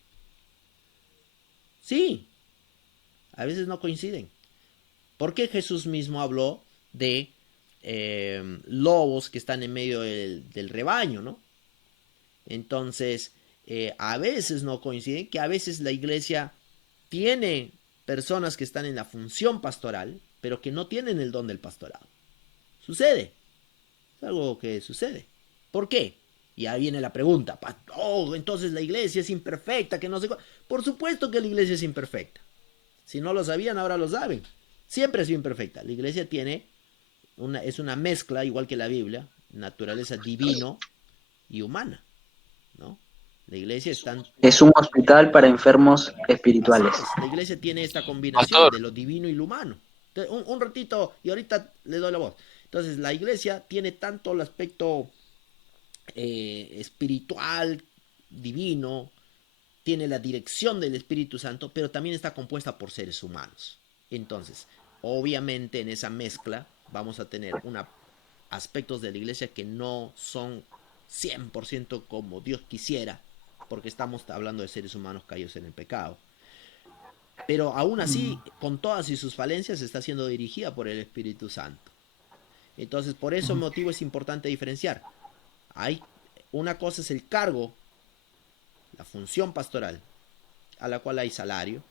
Sí, a veces no coinciden. Porque Jesús mismo habló de lobos que están en medio del rebaño, ¿no? Entonces, a veces no coinciden, que a veces la iglesia tiene personas que están en la función pastoral, pero que no tienen el don del pastorado. Sucede. Es algo que sucede. ¿Por qué? Y ahí viene la pregunta. Oh, entonces la iglesia es imperfecta, que no sé. Por supuesto que la iglesia es imperfecta. Si no lo sabían, ahora lo saben. Siempre ha sido imperfecta. La iglesia es una mezcla, igual que la Biblia, naturaleza divino y humana, ¿no? La iglesia es un hospital para enfermos espirituales. La iglesia tiene esta combinación de lo divino y lo humano. Entonces, un ratito, y ahorita le doy la voz. Entonces, la iglesia tiene tanto el aspecto espiritual, divino, tiene la dirección del Espíritu Santo, pero también está compuesta por seres humanos. Entonces, obviamente en esa mezcla vamos a tener aspectos de la iglesia que no son 100% como Dios quisiera, porque estamos hablando de seres humanos caídos en el pecado. Pero aún así, con todas sus falencias, está siendo dirigida por el Espíritu Santo. Entonces, por ese motivo es importante diferenciar. Una cosa es el cargo, la función pastoral, a la cual hay salario,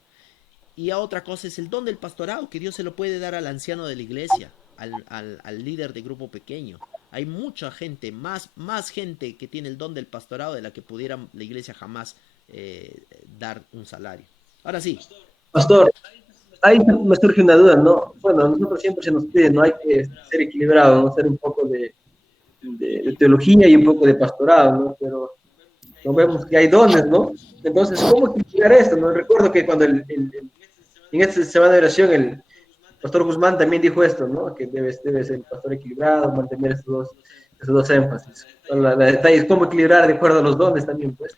y a otra cosa es el don del pastorado, que Dios se lo puede dar al anciano de la iglesia, al líder de grupo pequeño. Hay mucha gente, más gente que tiene el don del pastorado de la que pudiera la iglesia jamás dar un salario. Ahora sí. Pastor, ahí me surge una duda, ¿no? Bueno, nosotros siempre se nos pide, ¿no? Hay que ser equilibrado, ¿no? Ser un poco de teología y un poco de pastorado, ¿no? Pero no vemos que hay dones, ¿no? Entonces, ¿cómo equilibrar esto? No recuerdo que cuando en esta semana de oración el pastor Guzmán también dijo esto, ¿no? Que debe ser pastor equilibrado, mantener esos dos énfasis. La detalle es cómo equilibrar de acuerdo a los dones también, pues.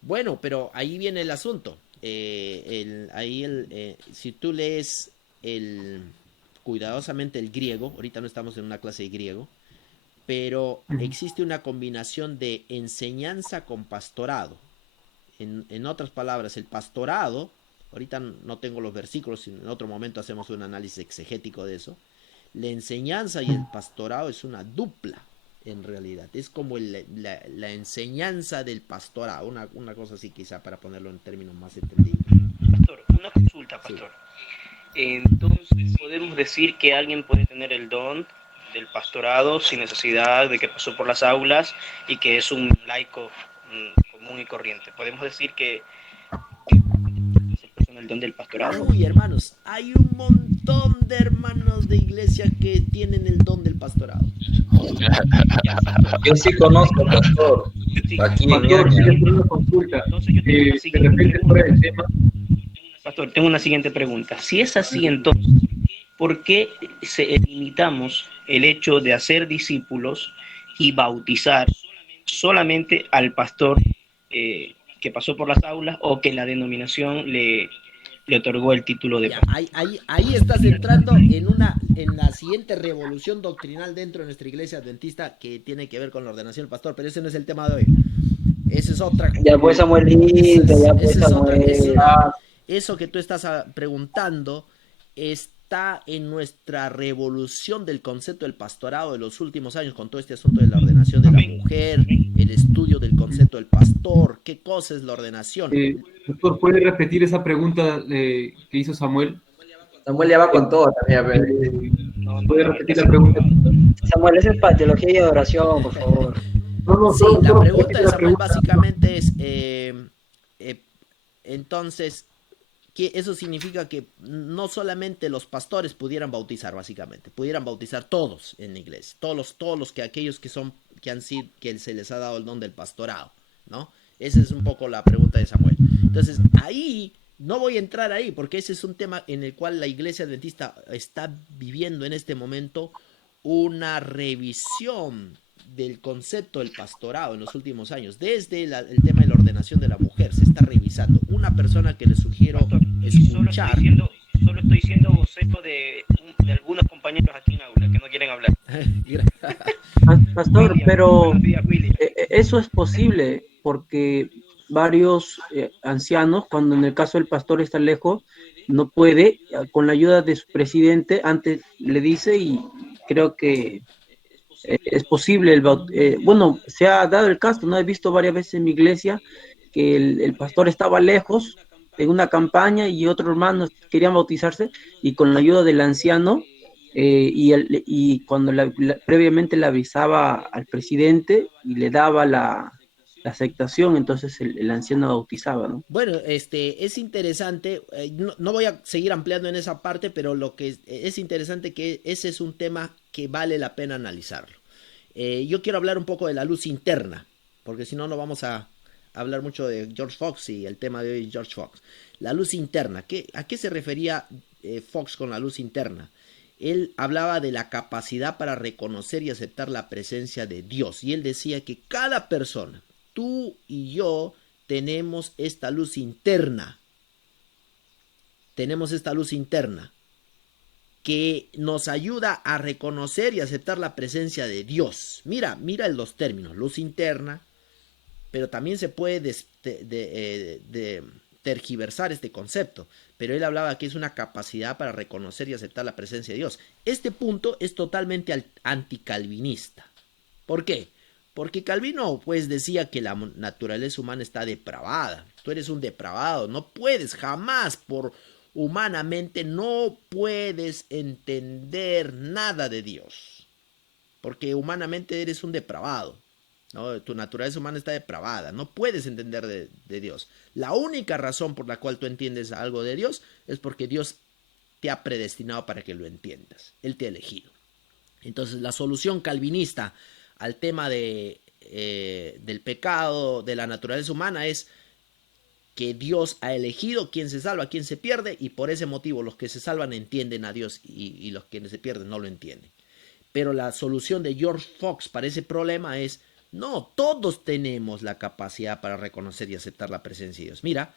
Bueno, pero ahí viene el asunto. Si tú lees cuidadosamente el griego, ahorita no estamos en una clase de griego, pero existe una combinación de enseñanza con pastorado. En otras palabras, el pastorado, ahorita no tengo los versículos, en otro momento hacemos un análisis exegético de eso. La enseñanza y el pastorado es una dupla, en realidad. Es como la enseñanza del pastorado, una cosa así quizá para ponerlo en términos más entendibles. Pastor, una consulta, pastor. Sí. Entonces, ¿podemos decir que alguien puede tener el don del pastorado sin necesidad de que pasó por las aulas y que es un laico común y corriente? ¿Podemos decir que el don del pastorado? Uy, hermanos, hay un montón de hermanos de iglesia que tienen el don del pastorado. Yo sí conozco, pastor. Aquí en una consulta. De repente fuera del tema, pastor, tengo una siguiente pregunta. Si es así, entonces, ¿por qué limitamos el hecho de hacer discípulos y bautizar solamente al pastor que pasó por las aulas o que la denominación le otorgó el título de Ya, pastor? ahí estás entrando en la siguiente revolución doctrinal dentro de nuestra iglesia adventista que tiene que ver con la ordenación del pastor, pero ese no es el tema de hoy. Esa es otra. Ya pues, Samuelito, ya pues, Samuel. Eso que tú estás preguntando está en nuestra revolución del concepto del pastorado de los últimos años, con todo este asunto de la ordenación de la mujer, el estudio del concepto del pastor, qué cosa es la ordenación. Doctor, ¿puede repetir esa pregunta que hizo Samuel? Samuel ya va con todo también. ¿Puede repetir la pregunta? Samuel, esa es para teología y adoración, por favor. Sí, la pregunta de Samuel básicamente es, entonces, que eso significa que no solamente los pastores pudieran bautizar, básicamente, pudieran bautizar todos en la iglesia, todos los que aquellos que han sido, que se les ha dado el don del pastorado, ¿no? Esa es un poco la pregunta de Samuel. Entonces, ahí no voy a entrar ahí, porque ese es un tema en el cual la iglesia adventista está viviendo en este momento una revisión del concepto del pastorado en los últimos años, desde el tema de la ordenación de la mujer, se está revisando. Una persona que le sugiero escuchar. Solo estoy siendo vocero de algunos compañeros aquí en aula que no quieren hablar. Pastor, pero eso es posible porque varios ancianos, cuando en el caso del pastor está lejos, no puede, con la ayuda de su presidente, antes le dice y creo que es posible. Bueno, se ha dado el caso, ¿no? He visto varias veces en mi iglesia que el pastor estaba lejos en una campaña y otros hermanos querían bautizarse y con la ayuda del anciano y cuando previamente le avisaba al presidente y le daba la aceptación, entonces el anciano bautizaba, ¿no? Bueno, es interesante, no voy a seguir ampliando en esa parte, pero lo que es interesante que ese es un tema que vale la pena analizarlo. Yo quiero hablar un poco de la luz interna, porque si no, no vamos a hablar mucho de George Fox y el tema de hoy es George Fox. La luz interna, ¿a qué se refería Fox con la luz interna? Él hablaba de la capacidad para reconocer y aceptar la presencia de Dios, y él decía que cada persona, tú y yo, tenemos esta luz interna. Tenemos esta luz interna que nos ayuda a reconocer y aceptar la presencia de Dios. Mira los términos, luz interna, pero también se puede tergiversar este concepto. Pero él hablaba que es una capacidad para reconocer y aceptar la presencia de Dios. Este punto es totalmente anticalvinista. ¿Por qué? Porque Calvino pues decía que la naturaleza humana está depravada. Tú eres un depravado, no puedes jamás humanamente no puedes entender nada de Dios. Porque humanamente eres un depravado, ¿no? Tu naturaleza humana está depravada, no puedes entender de Dios. La única razón por la cual tú entiendes algo de Dios es porque Dios te ha predestinado para que lo entiendas. Él te ha elegido. Entonces la solución calvinista al tema del pecado de la naturaleza humana es que Dios ha elegido quién se salva, quién se pierde, y por ese motivo los que se salvan entienden a Dios y los que se pierden no lo entienden. Pero la solución de George Fox para ese problema es, no, todos tenemos la capacidad para reconocer y aceptar la presencia de Dios. Mira,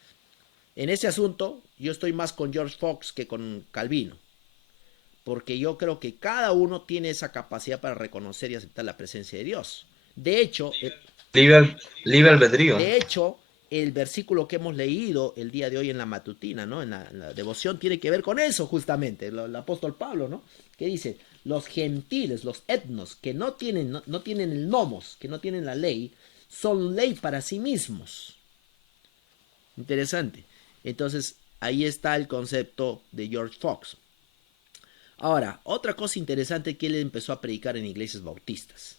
en ese asunto yo estoy más con George Fox que con Calvino, porque yo creo que cada uno tiene esa capacidad para reconocer y aceptar la presencia de Dios. De hecho, libre albedrío. De hecho, el versículo que hemos leído el día de hoy en la matutina, ¿no? En la devoción, tiene que ver con eso justamente, el apóstol Pablo, ¿no? Que dice, los gentiles, los etnos, que no tienen el nomos, que no tienen la ley, son ley para sí mismos. Interesante. Entonces, ahí está el concepto de George Fox. Ahora, otra cosa interesante que él empezó a predicar en iglesias bautistas.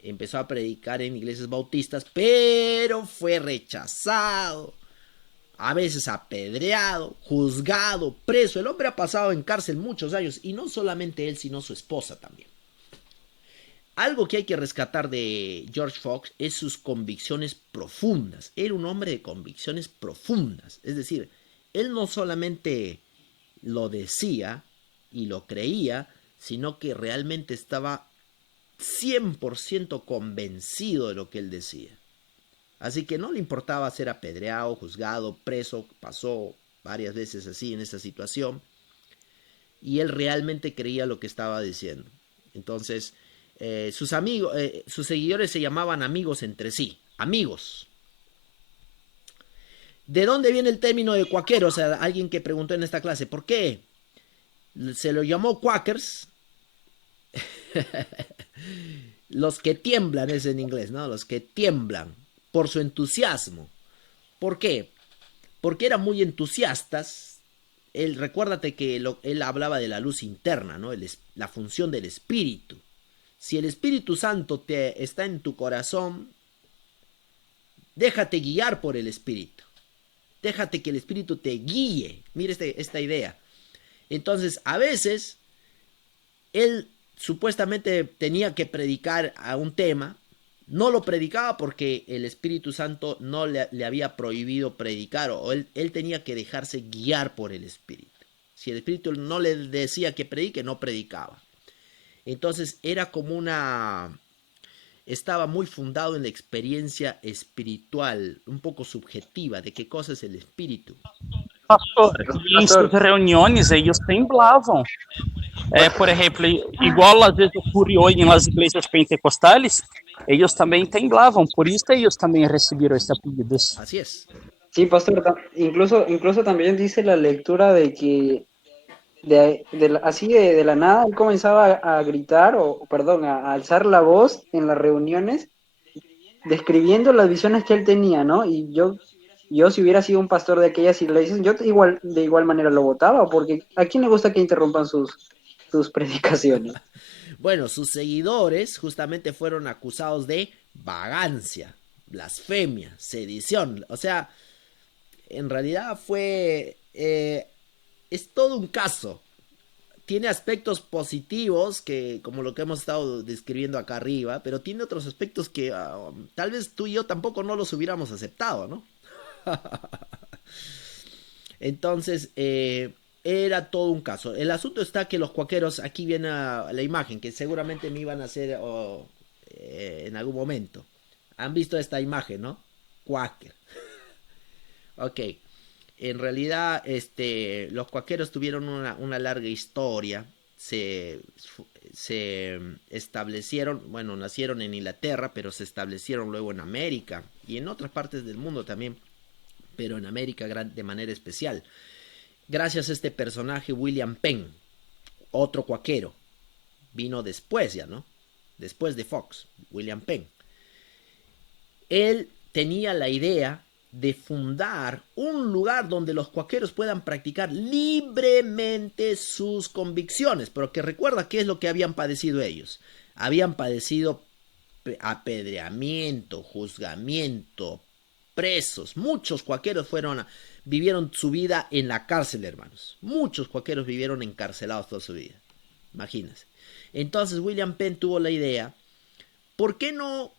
Empezó a predicar en iglesias bautistas, pero fue rechazado, a veces apedreado, juzgado, preso. El hombre ha pasado en cárcel muchos años, y no solamente él, sino su esposa también. algo que hay que rescatar de George Fox es sus convicciones profundas. Era un hombre de convicciones profundas. Es decir, él no solamente lo decía y lo creía, sino que realmente estaba 100% convencido de lo que él decía. Así que no le importaba ser apedreado, juzgado, preso. Pasó varias veces así en esta situación. Y él realmente creía lo que estaba diciendo. Entonces, sus amigos, sus seguidores se llamaban amigos entre sí. Amigos. ¿De dónde viene el término de cuáquero? O sea, alguien que preguntó en esta clase, ¿por qué se lo llamó quackers? Los que tiemblan es en inglés, ¿no? Los que tiemblan por su entusiasmo. ¿Por qué? Porque eran muy entusiastas. Recuérdate que él hablaba de la luz interna, ¿no? La función del espíritu. Si el Espíritu Santo está en tu corazón, déjate guiar por el Espíritu. Déjate que el Espíritu te guíe. Mira esta idea. Entonces, a veces, él supuestamente tenía que predicar a un tema. No lo predicaba porque el Espíritu Santo no le había prohibido predicar, o él tenía que dejarse guiar por el Espíritu. Si el Espíritu no le decía que predique, no predicaba. Entonces era como estaba muy fundado en la experiencia espiritual, un poco subjetiva, de qué cosa es el Espíritu. Pastor, e em suas reuniões eles temblavam. Por exemplo, igual às vezes ocorreu nas igrejas pentecostales, ellos también temblaban, por eso ellos también recibieron este apellido. Así es. Sí, pastor, incluso también dice la lectura de que así de la nada él comenzaba a gritar, a alzar la voz en las reuniones, describiendo las visiones que él tenía, ¿no? Y yo si hubiera sido un pastor de aquellas iglesias, yo de igual manera lo votaba, porque ¿a quién le gusta que interrumpan sus predicaciones? Bueno, sus seguidores justamente fueron acusados de vagancia, blasfemia, sedición. O sea, en realidad es todo un caso. Tiene aspectos positivos, que como lo que hemos estado describiendo acá arriba, pero tiene otros aspectos que tal vez tú y yo tampoco no los hubiéramos aceptado, ¿no? Entonces, era todo un caso. El asunto está que los cuáqueros, aquí viene la imagen, que seguramente me iban a hacer en algún momento. Han visto esta imagen, ¿no? Cuáquer. Ok. En realidad, los cuáqueros tuvieron una larga historia. Se establecieron, bueno, nacieron en Inglaterra, pero se establecieron luego en América y en otras partes del mundo también, pero en América de manera especial. Gracias a este personaje, William Penn, otro cuáquero, vino después ya, ¿no? Después de Fox, William Penn. Él tenía la idea de fundar un lugar donde los cuáqueros puedan practicar libremente sus convicciones, pero que recuerda qué es lo que habían padecido ellos. Habían padecido apedreamiento, juzgamiento, presos. Muchos cuáqueros vivieron su vida en la cárcel, hermanos. Muchos cuáqueros vivieron encarcelados toda su vida. Imagínense. Entonces William Penn tuvo la idea, ¿por qué no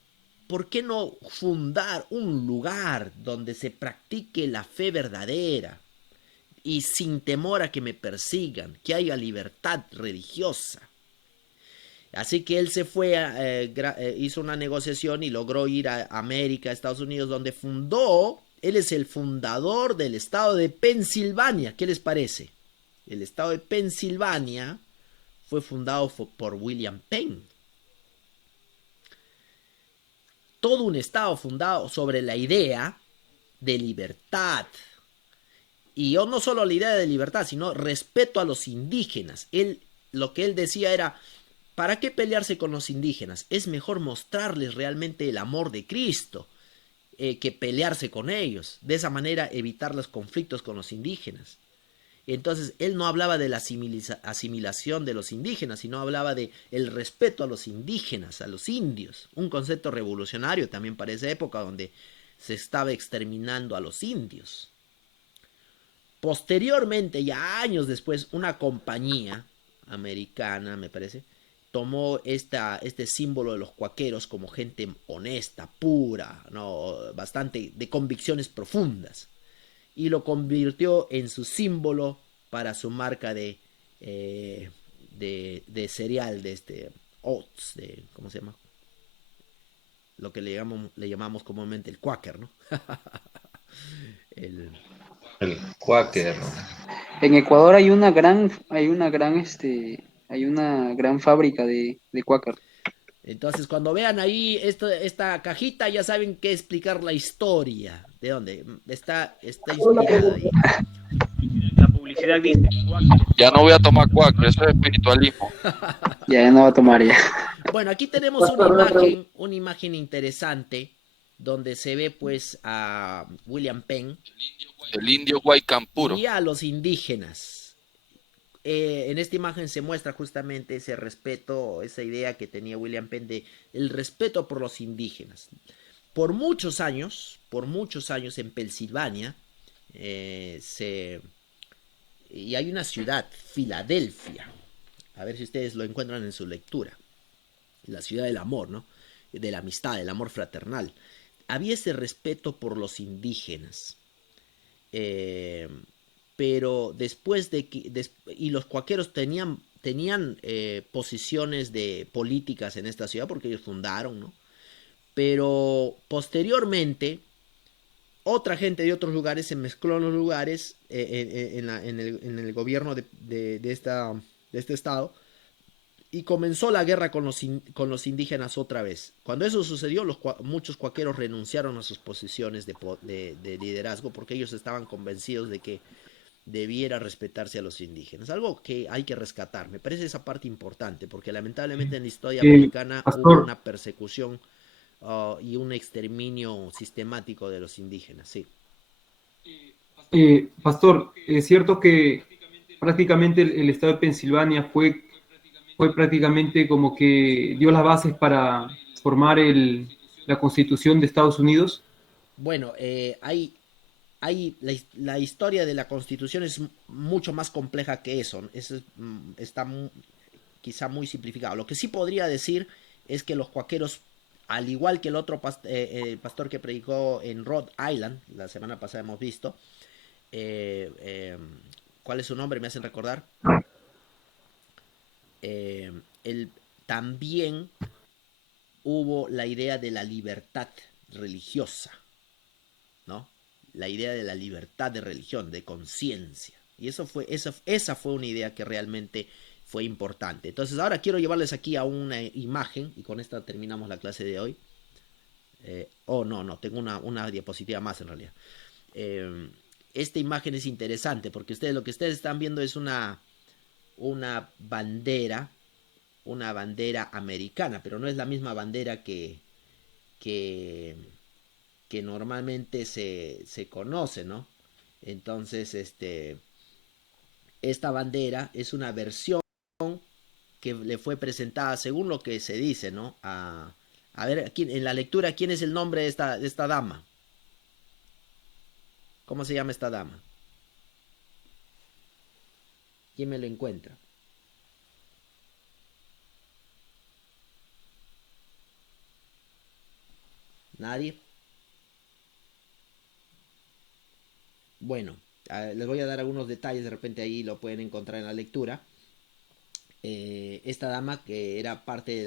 fundar un lugar donde se practique la fe verdadera y sin temor a que me persigan, que haya libertad religiosa? Así que él se fue, hizo una negociación y logró ir a América, a Estados Unidos, donde fundó. Él es el fundador del estado de Pensilvania. ¿Qué les parece? El estado de Pensilvania fue fundado por William Penn. Todo un estado fundado sobre la idea de libertad. Y no solo la idea de libertad, sino respeto a los indígenas. Lo que él decía era, ¿para qué pelearse con los indígenas? Es mejor mostrarles realmente el amor de Cristo que pelearse con ellos. De esa manera evitar los conflictos con los indígenas. Entonces él no hablaba de la asimilación de los indígenas, sino hablaba de el respeto a los indígenas, a los indios. Un concepto revolucionario también para esa época, donde se estaba exterminando a los indios. Posteriormente, ya años después, una compañía americana, me parece, tomó este símbolo de los cuáqueros como gente honesta, pura, ¿no? Bastante de convicciones profundas, y lo convirtió en su símbolo para su marca de cereal, de oats, ¿cómo se llama? Lo que le llamamos comúnmente el Quaker, ¿no? el Quaker. En Ecuador hay una gran fábrica de Quaker. Entonces, cuando vean ahí esta cajita, ya saben qué explicar la historia. ¿De dónde? Está inspirada ahí. La publicidad dice Ya no voy a tomar Quaker, eso es espiritualismo. Ya no va a tomar ya. Bueno, aquí tenemos una imagen interesante donde se ve pues a William Penn. El indio Guaycampuro. Y a los indígenas. En esta imagen se muestra justamente ese respeto, esa idea que tenía William Penn de el respeto por los indígenas. Por muchos años en Pensilvania, y hay una ciudad, Filadelfia, a ver si ustedes lo encuentran en su lectura, la ciudad del amor, ¿no? De la amistad, del amor fraternal. Había ese respeto por los indígenas. Pero después de que y los cuáqueros tenían posiciones de políticas en esta ciudad porque ellos fundaron, ¿no? Pero posteriormente otra gente de otros lugares se mezcló en los lugares en el gobierno de este estado, y comenzó la guerra con los indígenas otra vez. Cuando eso sucedió, muchos cuáqueros renunciaron a sus posiciones de liderazgo porque ellos estaban convencidos de que debiera respetarse a los indígenas. Algo que hay que rescatar. Me parece esa parte importante porque lamentablemente en la historia americana hubo una persecución y un exterminio sistemático de los indígenas. Sí. Pastor, es cierto que prácticamente el estado de Pensilvania fue prácticamente como que dio las bases para formar la Constitución de Estados Unidos. Bueno, la historia de la Constitución es mucho más compleja que eso. Está quizá muy simplificado. Lo que sí podría decir es que los cuáqueros, al igual que el otro pastor que predicó en Rhode Island, la semana pasada hemos visto, ¿cuál es su nombre? ¿Me hacen recordar? También hubo la idea de la libertad religiosa, ¿no? La idea de la libertad de religión, de conciencia. Y esa fue una idea que realmente fue importante. Entonces ahora quiero llevarles aquí a una imagen, y con esta terminamos la clase de hoy. No, tengo una diapositiva más en realidad. Esta imagen es interesante porque lo que ustedes están viendo es una bandera americana, pero no es la misma bandera que normalmente se conoce, ¿no? Entonces, esta bandera es una versión que le fue presentada según lo que se dice, ¿no? A ver, aquí en la lectura, ¿quién es el nombre de esta dama? ¿Cómo se llama esta dama? ¿Quién me lo encuentra? ¿Nadie? Bueno, les voy a dar algunos detalles, de repente ahí lo pueden encontrar en la lectura. Esta dama, que era parte de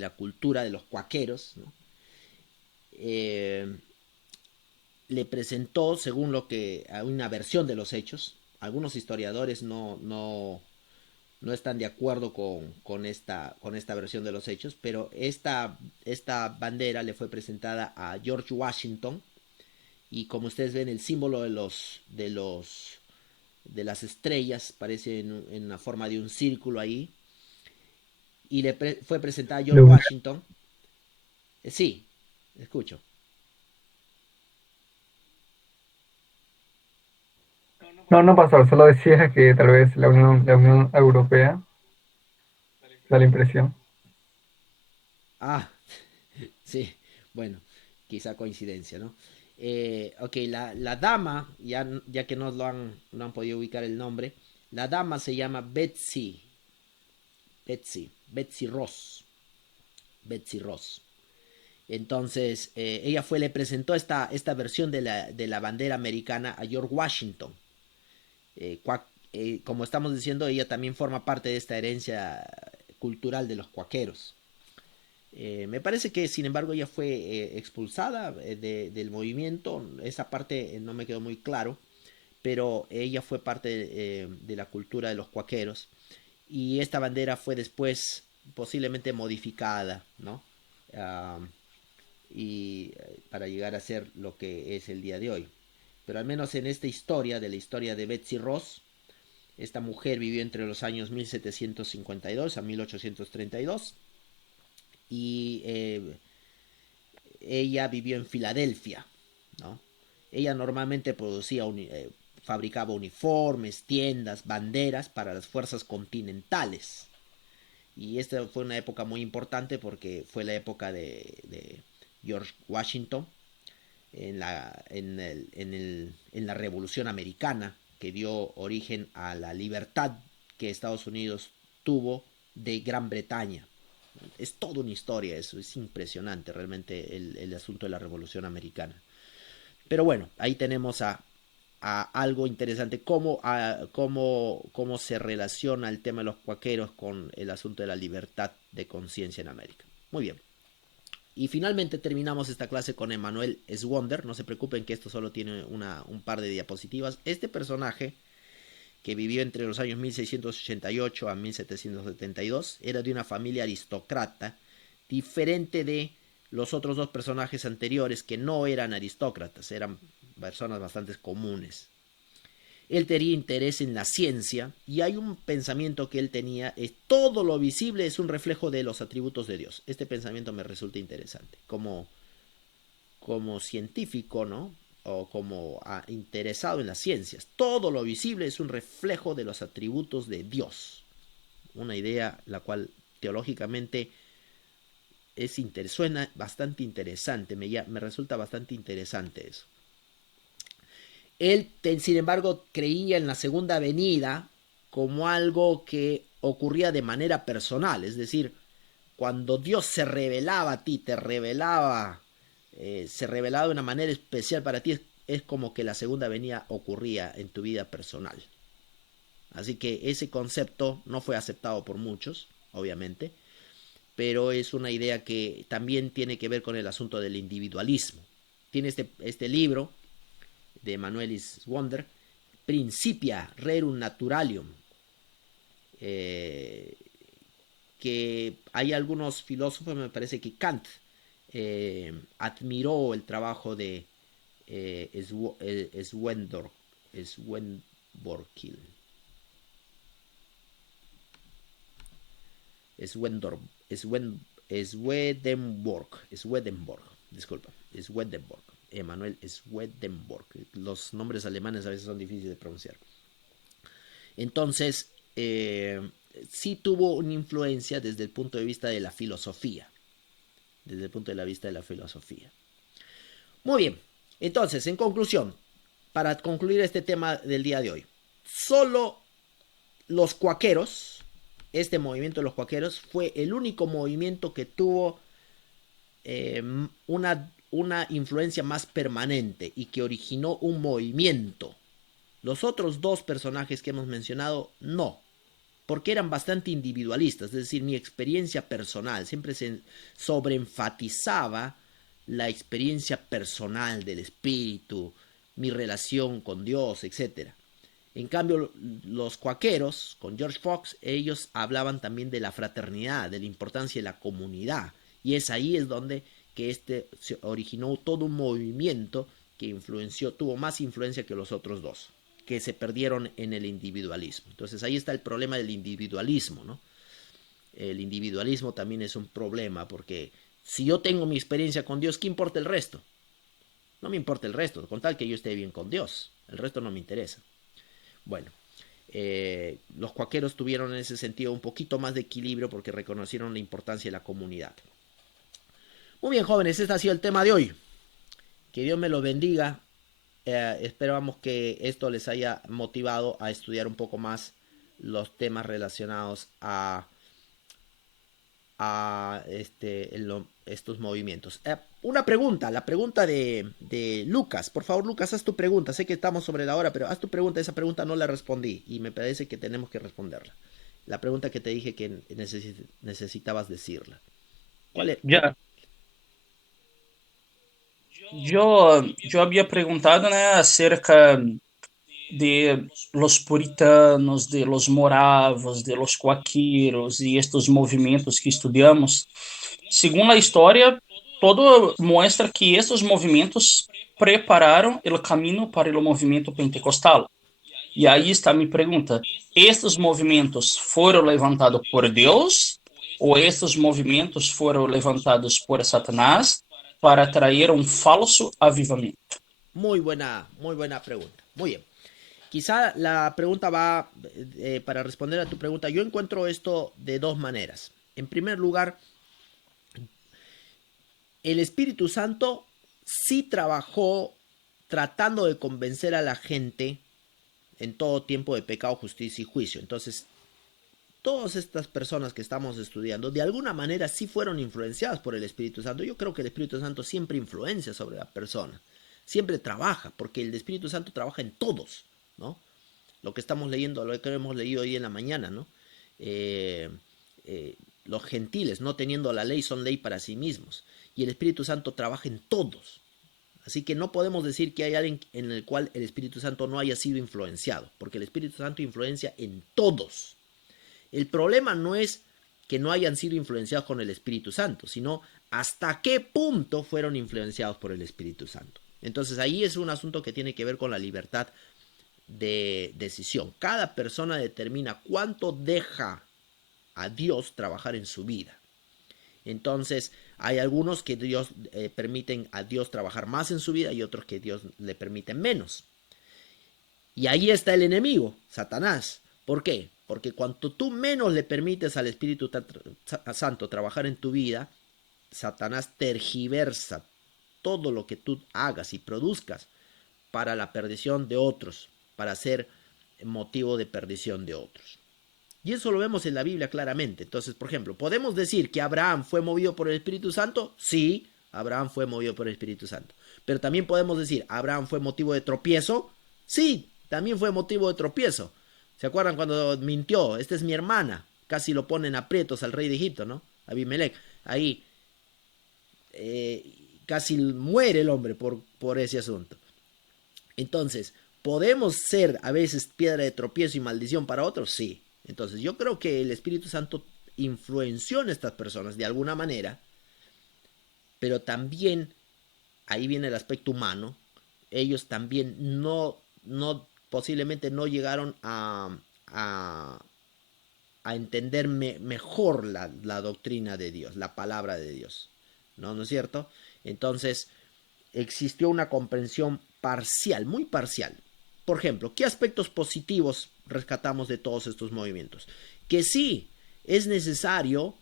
la cultura de los cuáqueros, ¿no? Le presentó, según una versión de los hechos. Algunos historiadores no están de acuerdo con esta versión de los hechos, pero esta bandera le fue presentada a George Washington, y como ustedes ven, el símbolo de las estrellas parece en la forma de un círculo ahí, y fue presentada a George Washington. Sí, escucho. No, pastor, solo decía que tal vez la Unión Europea da la impresión. Sí, bueno, quizá coincidencia, ¿no? Ok, la dama, ya que no han podido ubicar el nombre, la dama se llama Betsy Betsy Ross. Betsy Ross. Entonces, ella le presentó esta versión de la bandera americana a George Washington. Como estamos diciendo, ella también forma parte de esta herencia cultural de los cuáqueros. Me parece que, sin embargo, ella fue expulsada del movimiento. Esa parte no me quedó muy claro, pero ella fue parte de la cultura de los cuáqueros. Y esta bandera fue después posiblemente modificada, ¿no? Y para llegar a ser lo que es el día de hoy. Pero al menos en esta historia, de la historia de Betsy Ross, esta mujer vivió entre los años 1752 a 1832 y ella vivió en Filadelfia, ¿no? Ella normalmente fabricaba uniformes, tiendas, banderas para las fuerzas continentales. Y esta fue una época muy importante porque fue la época de George Washington en la Revolución Americana, que dio origen a la libertad que Estados Unidos tuvo de Gran Bretaña. Es toda una historia eso, es impresionante realmente el asunto de la Revolución Americana. Pero bueno, ahí tenemos a algo interesante, cómo se relaciona el tema de los cuáqueros con el asunto de la libertad de conciencia en América. Muy bien. Y finalmente terminamos esta clase con Emanuel Swander. No se preocupen que esto solo tiene un par de diapositivas. Este personaje, que vivió entre los años 1688 a 1772, era de una familia aristócrata, diferente de los otros dos personajes anteriores que no eran aristócratas, eran personas bastante comunes. Él tenía interés en la ciencia y hay un pensamiento que él tenía, es todo lo visible es un reflejo de los atributos de Dios. Este pensamiento me resulta interesante, como científico, ¿no? O como interesado en las ciencias. Todo lo visible es un reflejo de los atributos de Dios. Una idea la cual teológicamente suena bastante interesante, me resulta bastante interesante eso. Él, sin embargo, creía en la segunda venida como algo que ocurría de manera personal, es decir, cuando Dios se revelaba a ti, se revelaba de una manera especial para ti, es como que la segunda venida ocurría en tu vida personal. Así que ese concepto no fue aceptado por muchos, obviamente, pero es una idea que también tiene que ver con el asunto del individualismo. Tiene este libro de Emanuel Swander, Principia Rerum Naturalium, que hay algunos filósofos, me parece que Kant admiró el trabajo de Swedenborg. Emanuel Swedenborg. Los nombres alemanes a veces son difíciles de pronunciar. Entonces, sí tuvo una influencia desde el punto de vista de la filosofía. Desde el punto de vista de la filosofía. Muy bien. Entonces, en conclusión, para concluir este tema del día de hoy, solo los cuáqueros, este movimiento de los cuáqueros, fue el único movimiento que tuvo una influencia más permanente y que originó un movimiento. Los otros dos personajes que hemos mencionado, no, porque eran bastante individualistas, es decir, mi experiencia personal, siempre se sobreenfatizaba la experiencia personal del espíritu, mi relación con Dios, etc. En cambio, los cuáqueros, con George Fox, ellos hablaban también de la fraternidad, de la importancia de la comunidad, y ahí es donde que se originó todo un movimiento que tuvo más influencia que los otros dos, que se perdieron en el individualismo. Entonces ahí está el problema del individualismo, ¿no? El individualismo también es un problema, porque si yo tengo mi experiencia con Dios, ¿qué importa el resto? No me importa el resto, con tal que yo esté bien con Dios, el resto no me interesa. Bueno, los cuáqueros tuvieron en ese sentido un poquito más de equilibrio porque reconocieron la importancia de la comunidad. Muy bien, jóvenes, este ha sido el tema de hoy. Que Dios me los bendiga. Esperamos que esto les haya motivado a estudiar un poco más los temas relacionados a a estos movimientos. Una pregunta, la pregunta de Lucas. Por favor, Lucas, haz tu pregunta. Sé que estamos sobre la hora, pero haz tu pregunta. Esa pregunta no la respondí y me parece que tenemos que responderla. La pregunta que te dije que necesitabas decirla. ¿Cuál es? Ya. Yo había preguntado, né, acerca de los puritanos, de los moravos, de los cuaqueros e estes movimentos que estudamos. Segundo a história, todo mostra que estes movimentos prepararam o caminho para o movimento pentecostal. E aí está minha pergunta: estes movimentos foram levantados por Deus ou estes movimentos foram levantados por Satanás para atrair um falso avivamento? Muy buena pregunta. Muy bien. Quizá la pregunta va, para responder a tu pregunta, yo encuentro esto de dos maneras. En primer lugar, el Espíritu Santo sí trabajó tratando de convencer a la gente en todo tiempo de pecado, justicia y juicio. Entonces, todas estas personas que estamos estudiando, de alguna manera sí fueron influenciadas por el Espíritu Santo. Yo creo que el Espíritu Santo siempre influencia sobre la persona, siempre trabaja, porque el Espíritu Santo trabaja en todos, ¿no? Lo que estamos leyendo, lo que hemos leído hoy en la mañana, ¿no? Los gentiles, no teniendo la ley, son ley para sí mismos. Y el Espíritu Santo trabaja en todos. Así que no podemos decir que hay alguien en el cual el Espíritu Santo no haya sido influenciado, porque el Espíritu Santo influencia en todos. El problema no es que no hayan sido influenciados con el Espíritu Santo, sino hasta qué punto fueron influenciados por el Espíritu Santo. Entonces ahí es un asunto que tiene que ver con la libertad de decisión. Cada persona determina cuánto deja a Dios trabajar en su vida. Entonces hay algunos que Dios permiten a Dios trabajar más en su vida y otros que Dios le permite menos. Y ahí está el enemigo, Satanás. ¿Por qué? Porque cuanto tú menos le permites al Espíritu Santo trabajar en tu vida, Satanás tergiversa todo lo que tú hagas y produzcas para la perdición de otros, para ser motivo de perdición de otros. Y eso lo vemos en la Biblia claramente. Entonces, por ejemplo, ¿podemos decir que Abraham fue movido por el Espíritu Santo? Sí, Abraham fue movido por el Espíritu Santo. Pero también podemos decir, ¿Abraham fue motivo de tropiezo? Sí, también fue motivo de tropiezo. ¿Se acuerdan cuando mintió? Esta es mi hermana. Casi lo ponen aprietos al rey de Egipto, ¿no? Abimelech. Ahí casi muere el hombre por ese asunto. Entonces, ¿podemos ser a veces piedra de tropiezo y maldición para otros? Sí. Entonces, yo creo que el Espíritu Santo influenció en estas personas de alguna manera, pero también, ahí viene el aspecto humano, ellos también posiblemente no llegaron a entender mejor la doctrina de Dios, la palabra de Dios, ¿no es cierto? Entonces, existió una comprensión parcial, muy parcial. Por ejemplo, ¿qué aspectos positivos rescatamos de todos estos movimientos? Que sí, es necesario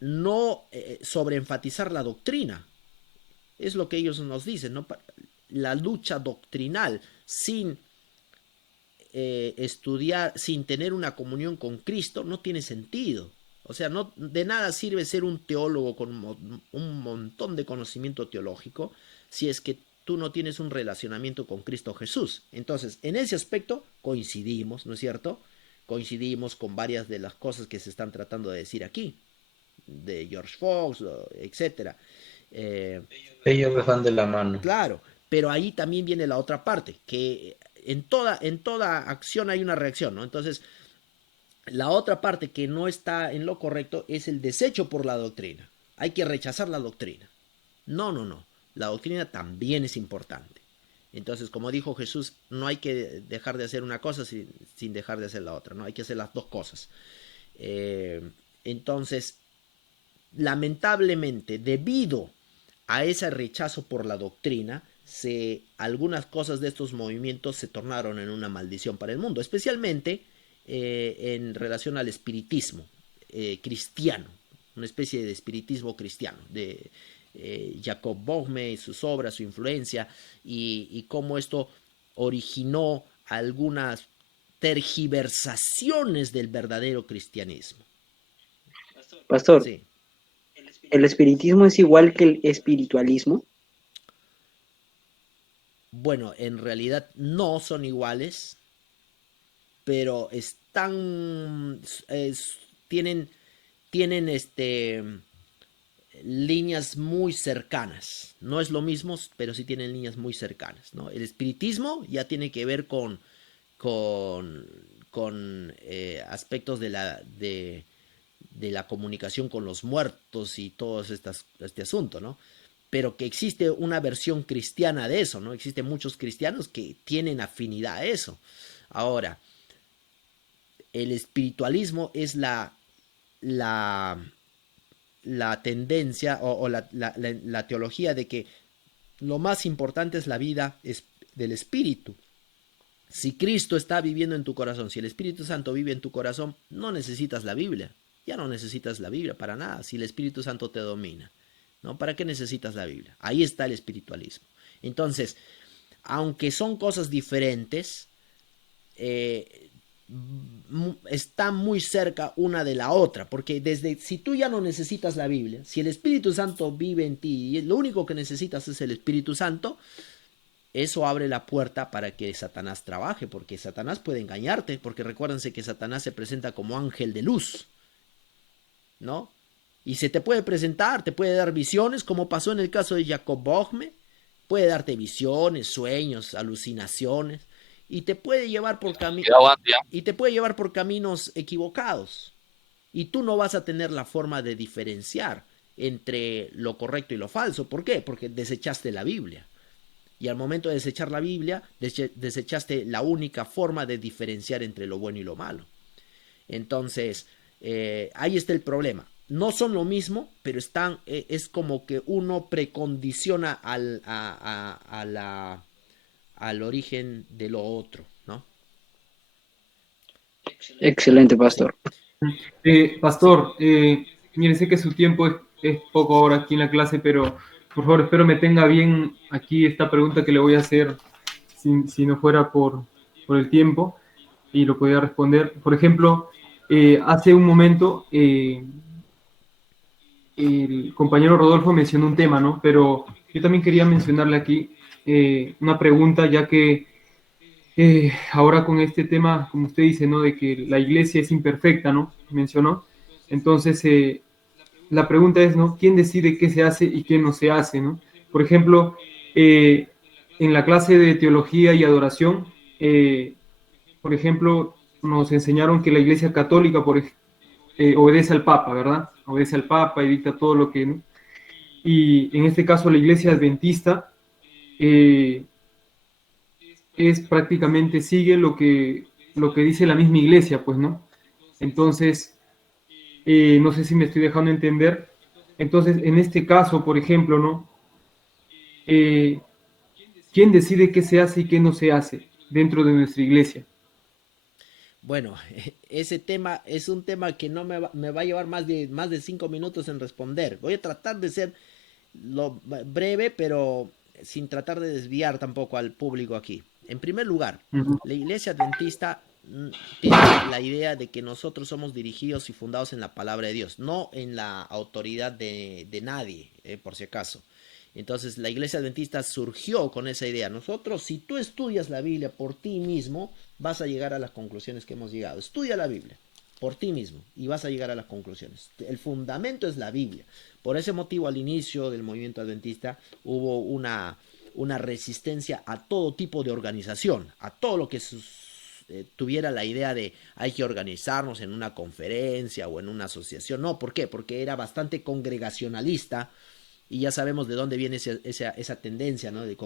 no sobreenfatizar la doctrina. Es lo que ellos nos dicen, ¿no? La lucha doctrinal sin estudiar, sin tener una comunión con Cristo, no tiene sentido. O sea, no, de nada sirve ser un teólogo con un montón de conocimiento teológico si es que tú no tienes un relacionamiento con Cristo Jesús. Entonces, en ese aspecto coincidimos, ¿no es cierto? Coincidimos con varias de las cosas que se están tratando de decir aquí, de George Fox, etc. Ellos van de la mano. Claro, pero ahí también viene la otra parte, que en toda acción hay una reacción, ¿no? Entonces, la otra parte que no está en lo correcto es el desecho por la doctrina. Hay que rechazar la doctrina. No. La doctrina también es importante. Entonces, como dijo Jesús, no hay que dejar de hacer una cosa sin dejar de hacer la otra, ¿no? Hay que hacer las dos cosas. Entonces, lamentablemente, debido a ese rechazo por la doctrina, algunas cosas de estos movimientos se tornaron en una maldición para el mundo, especialmente en relación al espiritismo cristiano, una especie de espiritismo cristiano, de Jacob Boehme y sus obras, su influencia, y cómo esto originó algunas tergiversaciones del verdadero cristianismo. Pastor, Sí. ¿el espiritismo es igual que el espiritualismo? Bueno, en realidad no son iguales, pero tienen, tienen líneas muy cercanas. No es lo mismo, pero sí tienen líneas muy cercanas, ¿no? El espiritismo ya tiene que ver con, con aspectos de la comunicación con los muertos y todo este asunto, ¿no? Pero que existe una versión cristiana de eso, ¿no? Existen muchos cristianos que tienen afinidad a eso. Ahora, el espiritualismo es la, la tendencia o la teología de que lo más importante es la vida del espíritu. Si Cristo está viviendo en tu corazón, si el Espíritu Santo vive en tu corazón, no necesitas la Biblia. Ya no necesitas la Biblia para nada, si el Espíritu Santo te domina. ¿No? ¿Para qué necesitas la Biblia? Ahí está el espiritualismo. Entonces, aunque son cosas diferentes, está muy cerca una de la otra, porque si tú ya no necesitas la Biblia, si el Espíritu Santo vive en ti y lo único que necesitas es el Espíritu Santo, eso abre la puerta para que Satanás trabaje, porque Satanás puede engañarte, porque recuérdense que Satanás se presenta como ángel de luz, ¿no? Y se te puede presentar, te puede dar visiones, como pasó en el caso de Jacob Bohme, puede darte visiones, sueños, alucinaciones, y te puede llevar por caminos equivocados. Y tú no vas a tener la forma de diferenciar entre lo correcto y lo falso. ¿Por qué? Porque desechaste la Biblia. Y al momento de desechar la Biblia, desechaste la única forma de diferenciar entre lo bueno y lo malo. Entonces, ahí está el problema. No son lo mismo, pero es como que uno precondiciona al origen de lo otro, ¿no? Excelente, pastor. Pastor, mire, sé que su tiempo es poco ahora aquí en la clase, pero por favor, espero me tenga bien aquí esta pregunta que le voy a hacer si no fuera por el tiempo y lo podía responder. Por ejemplo, hace un momento el compañero Rodolfo mencionó un tema, ¿no? Pero yo también quería mencionarle aquí una pregunta, ya que ahora con este tema, como usted dice, ¿no? De que la iglesia es imperfecta, ¿no? Mencionó. Entonces, la pregunta es, ¿no? ¿Quién decide qué se hace y qué no se hace, ¿no? Por ejemplo, en la clase de teología y adoración, por ejemplo, nos enseñaron que la iglesia católica obedece al Papa, ¿verdad? Obedece al Papa y dicta todo lo que, ¿no? Y en este caso la iglesia adventista es prácticamente sigue lo que dice la misma iglesia, pues, ¿no? Entonces, no sé si me estoy dejando entender. Entonces, en este caso, por ejemplo, ¿no? ¿Quién decide qué se hace y qué no se hace dentro de nuestra iglesia? Bueno, ese tema es un tema que no me va a llevar más de 5 minutos en responder. Voy a tratar de ser lo breve, pero sin tratar de desviar tampoco al público aquí. En primer lugar, la iglesia adventista tiene la idea de que nosotros somos dirigidos y fundados en la palabra de Dios, no en la autoridad de nadie, por si acaso. Entonces la iglesia adventista surgió con esa idea. Nosotros, si tú estudias la Biblia por ti mismo, vas a llegar a las conclusiones que hemos llegado. Estudia la Biblia por ti mismo y vas a llegar a las conclusiones. El fundamento es la Biblia. Por ese motivo, al inicio del movimiento adventista hubo una resistencia a todo tipo de organización, a todo lo que tuviera la idea de hay que organizarnos en una conferencia o en una asociación. No, ¿por qué? Porque era bastante congregacionalista. Y ya sabemos de dónde viene esa tendencia, ¿no? de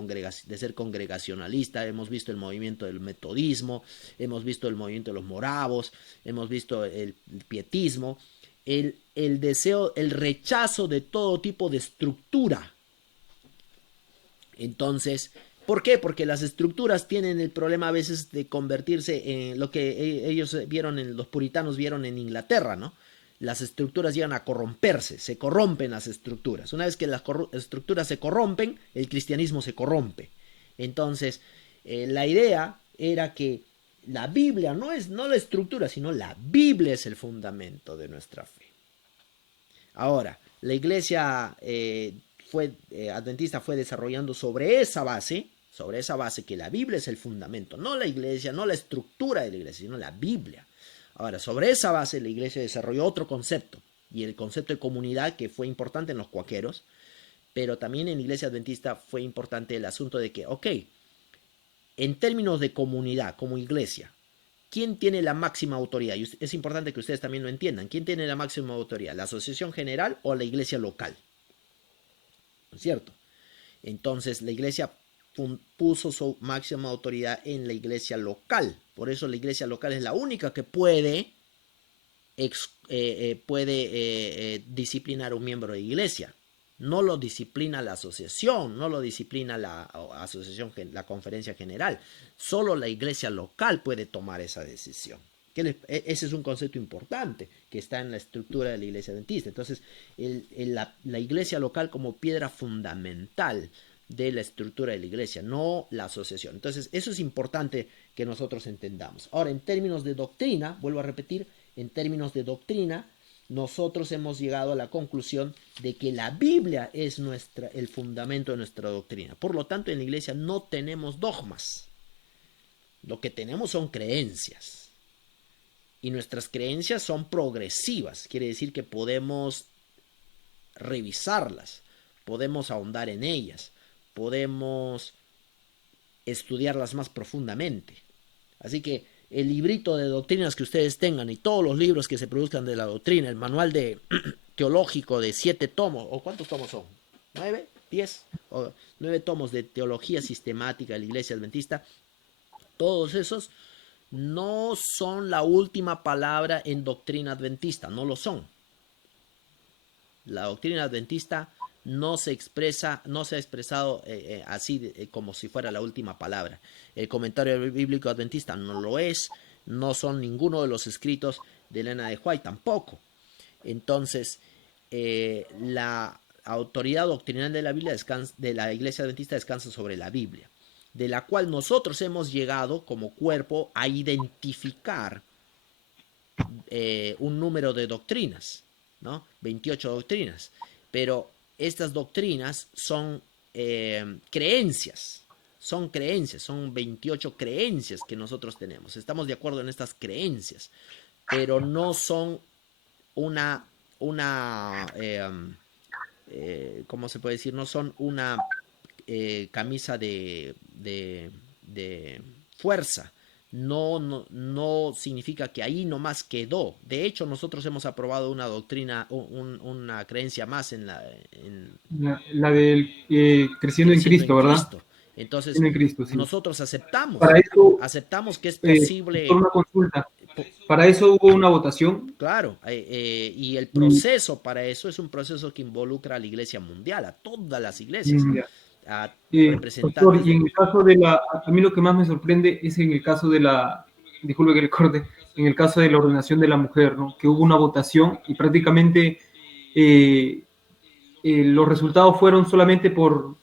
ser congregacionalista. Hemos visto el movimiento del metodismo, hemos visto el movimiento de los moravos, hemos visto el pietismo, el deseo, el rechazo de todo tipo de estructura. Entonces, ¿por qué? Porque las estructuras tienen el problema a veces de convertirse en lo que ellos vieron, los puritanos vieron en Inglaterra, ¿no? Las estructuras llegan a corromperse, se corrompen las estructuras. Una vez que las estructuras se corrompen, el cristianismo se corrompe. Entonces, la idea era que la Biblia no la estructura, sino la Biblia es el fundamento de nuestra fe. Ahora, la iglesia adventista fue desarrollando sobre esa base que la Biblia es el fundamento, no la iglesia, no la estructura de la iglesia, sino la Biblia. Ahora, sobre esa base la iglesia desarrolló otro concepto, y el concepto de comunidad, que fue importante en los cuáqueros, pero también en la iglesia adventista fue importante el asunto de que, ok, en términos de comunidad, como iglesia, ¿quién tiene la máxima autoridad? Y es importante que ustedes también lo entiendan. ¿Quién tiene la máxima autoridad? ¿La asociación general o la iglesia local? ¿No es cierto? Entonces la iglesia puso su máxima autoridad en la iglesia local. Por eso la iglesia local es la única que puede disciplinar a un miembro de iglesia. No lo disciplina la asociación, no lo disciplina la asociación, la conferencia general. Solo la iglesia local puede tomar esa decisión. Ese es un concepto importante que está en la estructura de la iglesia adventista. Entonces, la iglesia local como piedra fundamental de la estructura de la iglesia, no la asociación. Entonces, eso es importante que nosotros entendamos. Ahora, en términos de doctrina, vuelvo a repetir, en términos de doctrina, nosotros hemos llegado a la conclusión de que la Biblia es el fundamento de nuestra doctrina. Por lo tanto, en la iglesia no tenemos dogmas. Lo que tenemos son creencias. Y nuestras creencias son progresivas. Quiere decir que podemos revisarlas, podemos ahondar en ellas, podemos estudiarlas más profundamente. Así que el librito de doctrinas que ustedes tengan y todos los libros que se produzcan de la doctrina, el manual teológico de 7 tomos, ¿o cuántos tomos son? ¿9? ¿10? ¿O 9 tomos de teología sistemática de la iglesia adventista? Todos esos no son la última palabra en doctrina adventista, no lo son. La doctrina adventista no se ha expresado así como si fuera la última palabra. El comentario bíblico adventista no lo es, no son ninguno de los escritos de Elena de White tampoco. Entonces, la autoridad doctrinal de la Biblia de la iglesia adventista descansa sobre la Biblia, de la cual nosotros hemos llegado como cuerpo a identificar un número de doctrinas, ¿no? 28 doctrinas, pero estas doctrinas son creencias, son 28 creencias que nosotros tenemos. Estamos de acuerdo en estas creencias, pero no son ¿cómo se puede decir? No son una camisa de fuerza. No significa que ahí nomás quedó. De hecho, nosotros hemos aprobado una doctrina, una creencia más en la del creciendo en Cristo, ¿verdad? Entonces, en Cristo, sí. Nosotros aceptamos que es posible. Por una consulta. Para eso hubo una votación. Claro, y el proceso para eso es un proceso que involucra a la iglesia mundial, a todas las iglesias. Representantes. Doctor, y en el caso a mí lo que más me sorprende es en el caso disculpe que le corte, en el caso de la ordenación de la mujer, ¿no? Que hubo una votación y prácticamente los resultados fueron solamente por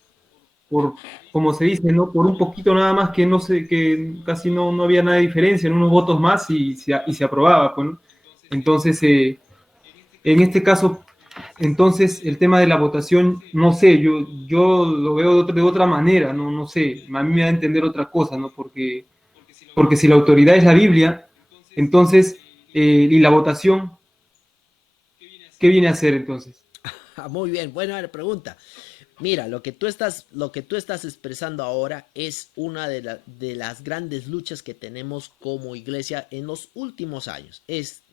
como se dice, ¿no? Por un poquito nada más, que casi no había nada de diferencia, en unos votos más y se aprobaba, pues, ¿no? Entonces, en este caso, entonces el tema de la votación, no sé, yo lo veo de otra manera, no sé, a mí me da a entender otra cosa, ¿no? Porque si la autoridad es la Biblia, entonces, y la votación, ¿qué viene a hacer entonces? Muy bien, buena pregunta. Mira, lo que tú estás expresando ahora es una de las grandes luchas que tenemos como iglesia en los últimos años.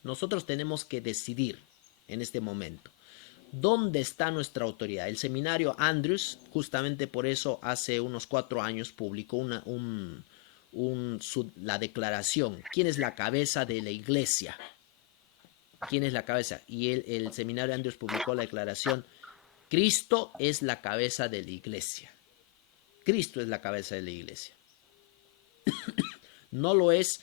Nosotros tenemos que decidir en este momento dónde está nuestra autoridad. El seminario Andrews, justamente por eso, hace unos 4 años publicó la declaración. ¿Quién es la cabeza de la iglesia? ¿Quién es la cabeza? Y el seminario Andrews publicó la declaración: Cristo es la cabeza de la iglesia. Cristo es la cabeza de la iglesia. No lo es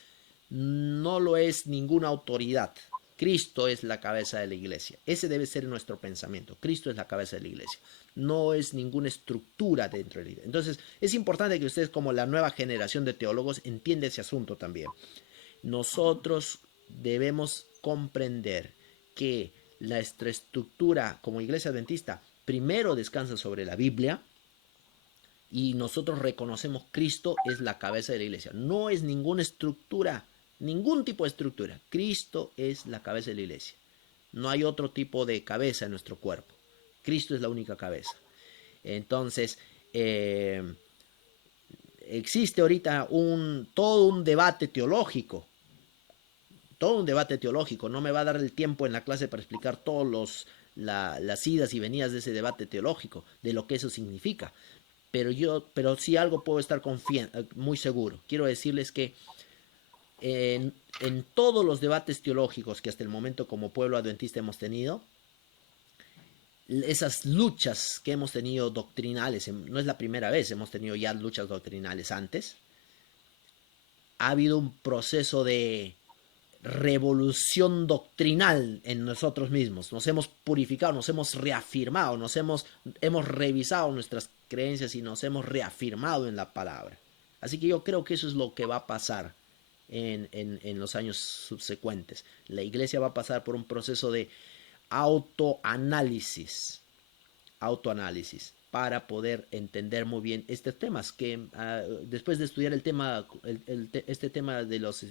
ninguna autoridad. Cristo es la cabeza de la iglesia. Ese debe ser nuestro pensamiento. Cristo es la cabeza de la iglesia. No es ninguna estructura dentro de la iglesia. Entonces, es importante que ustedes, como la nueva generación de teólogos, entiendan ese asunto también. Nosotros debemos comprender que nuestra estructura como iglesia adventista primero descansa sobre la Biblia y nosotros reconocemos Cristo es la cabeza de la iglesia. No es ninguna estructura, ningún tipo de estructura. Cristo es la cabeza de la iglesia. No hay otro tipo de cabeza en nuestro cuerpo. Cristo es la única cabeza. Entonces, existe ahorita todo un debate teológico. Todo un debate teológico. No me va a dar el tiempo en la clase para explicar todas las idas y venidas de ese debate teológico, de lo que eso significa. Pero sí algo puedo estar muy seguro. Quiero decirles que en todos los debates teológicos que hasta el momento como pueblo adventista hemos tenido, esas luchas que hemos tenido doctrinales, no es la primera vez, hemos tenido ya luchas doctrinales antes, ha habido un proceso de revolución doctrinal en nosotros mismos. Nos hemos purificado, nos hemos reafirmado, hemos revisado nuestras creencias y nos hemos reafirmado en la palabra. Así que yo creo que eso es lo que va a pasar en los años subsecuentes. La iglesia va a pasar por un proceso de autoanálisis para poder entender muy bien estos temas que después de estudiar el tema este tema de los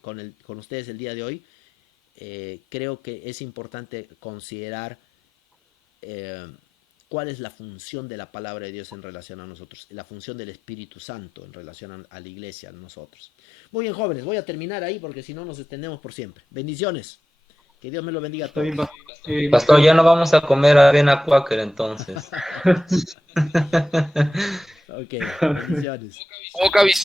con ustedes el día de hoy, creo que es importante considerar cuál es la función de la palabra de Dios en relación a nosotros, la función del Espíritu Santo en relación a la iglesia, a nosotros. Muy bien, jóvenes, voy a terminar ahí porque si no nos extendemos por siempre. Bendiciones. Que Dios me lo bendiga a todos. Pastor, ya no vamos a comer avena Quaker entonces. Ok, bendiciones. Boca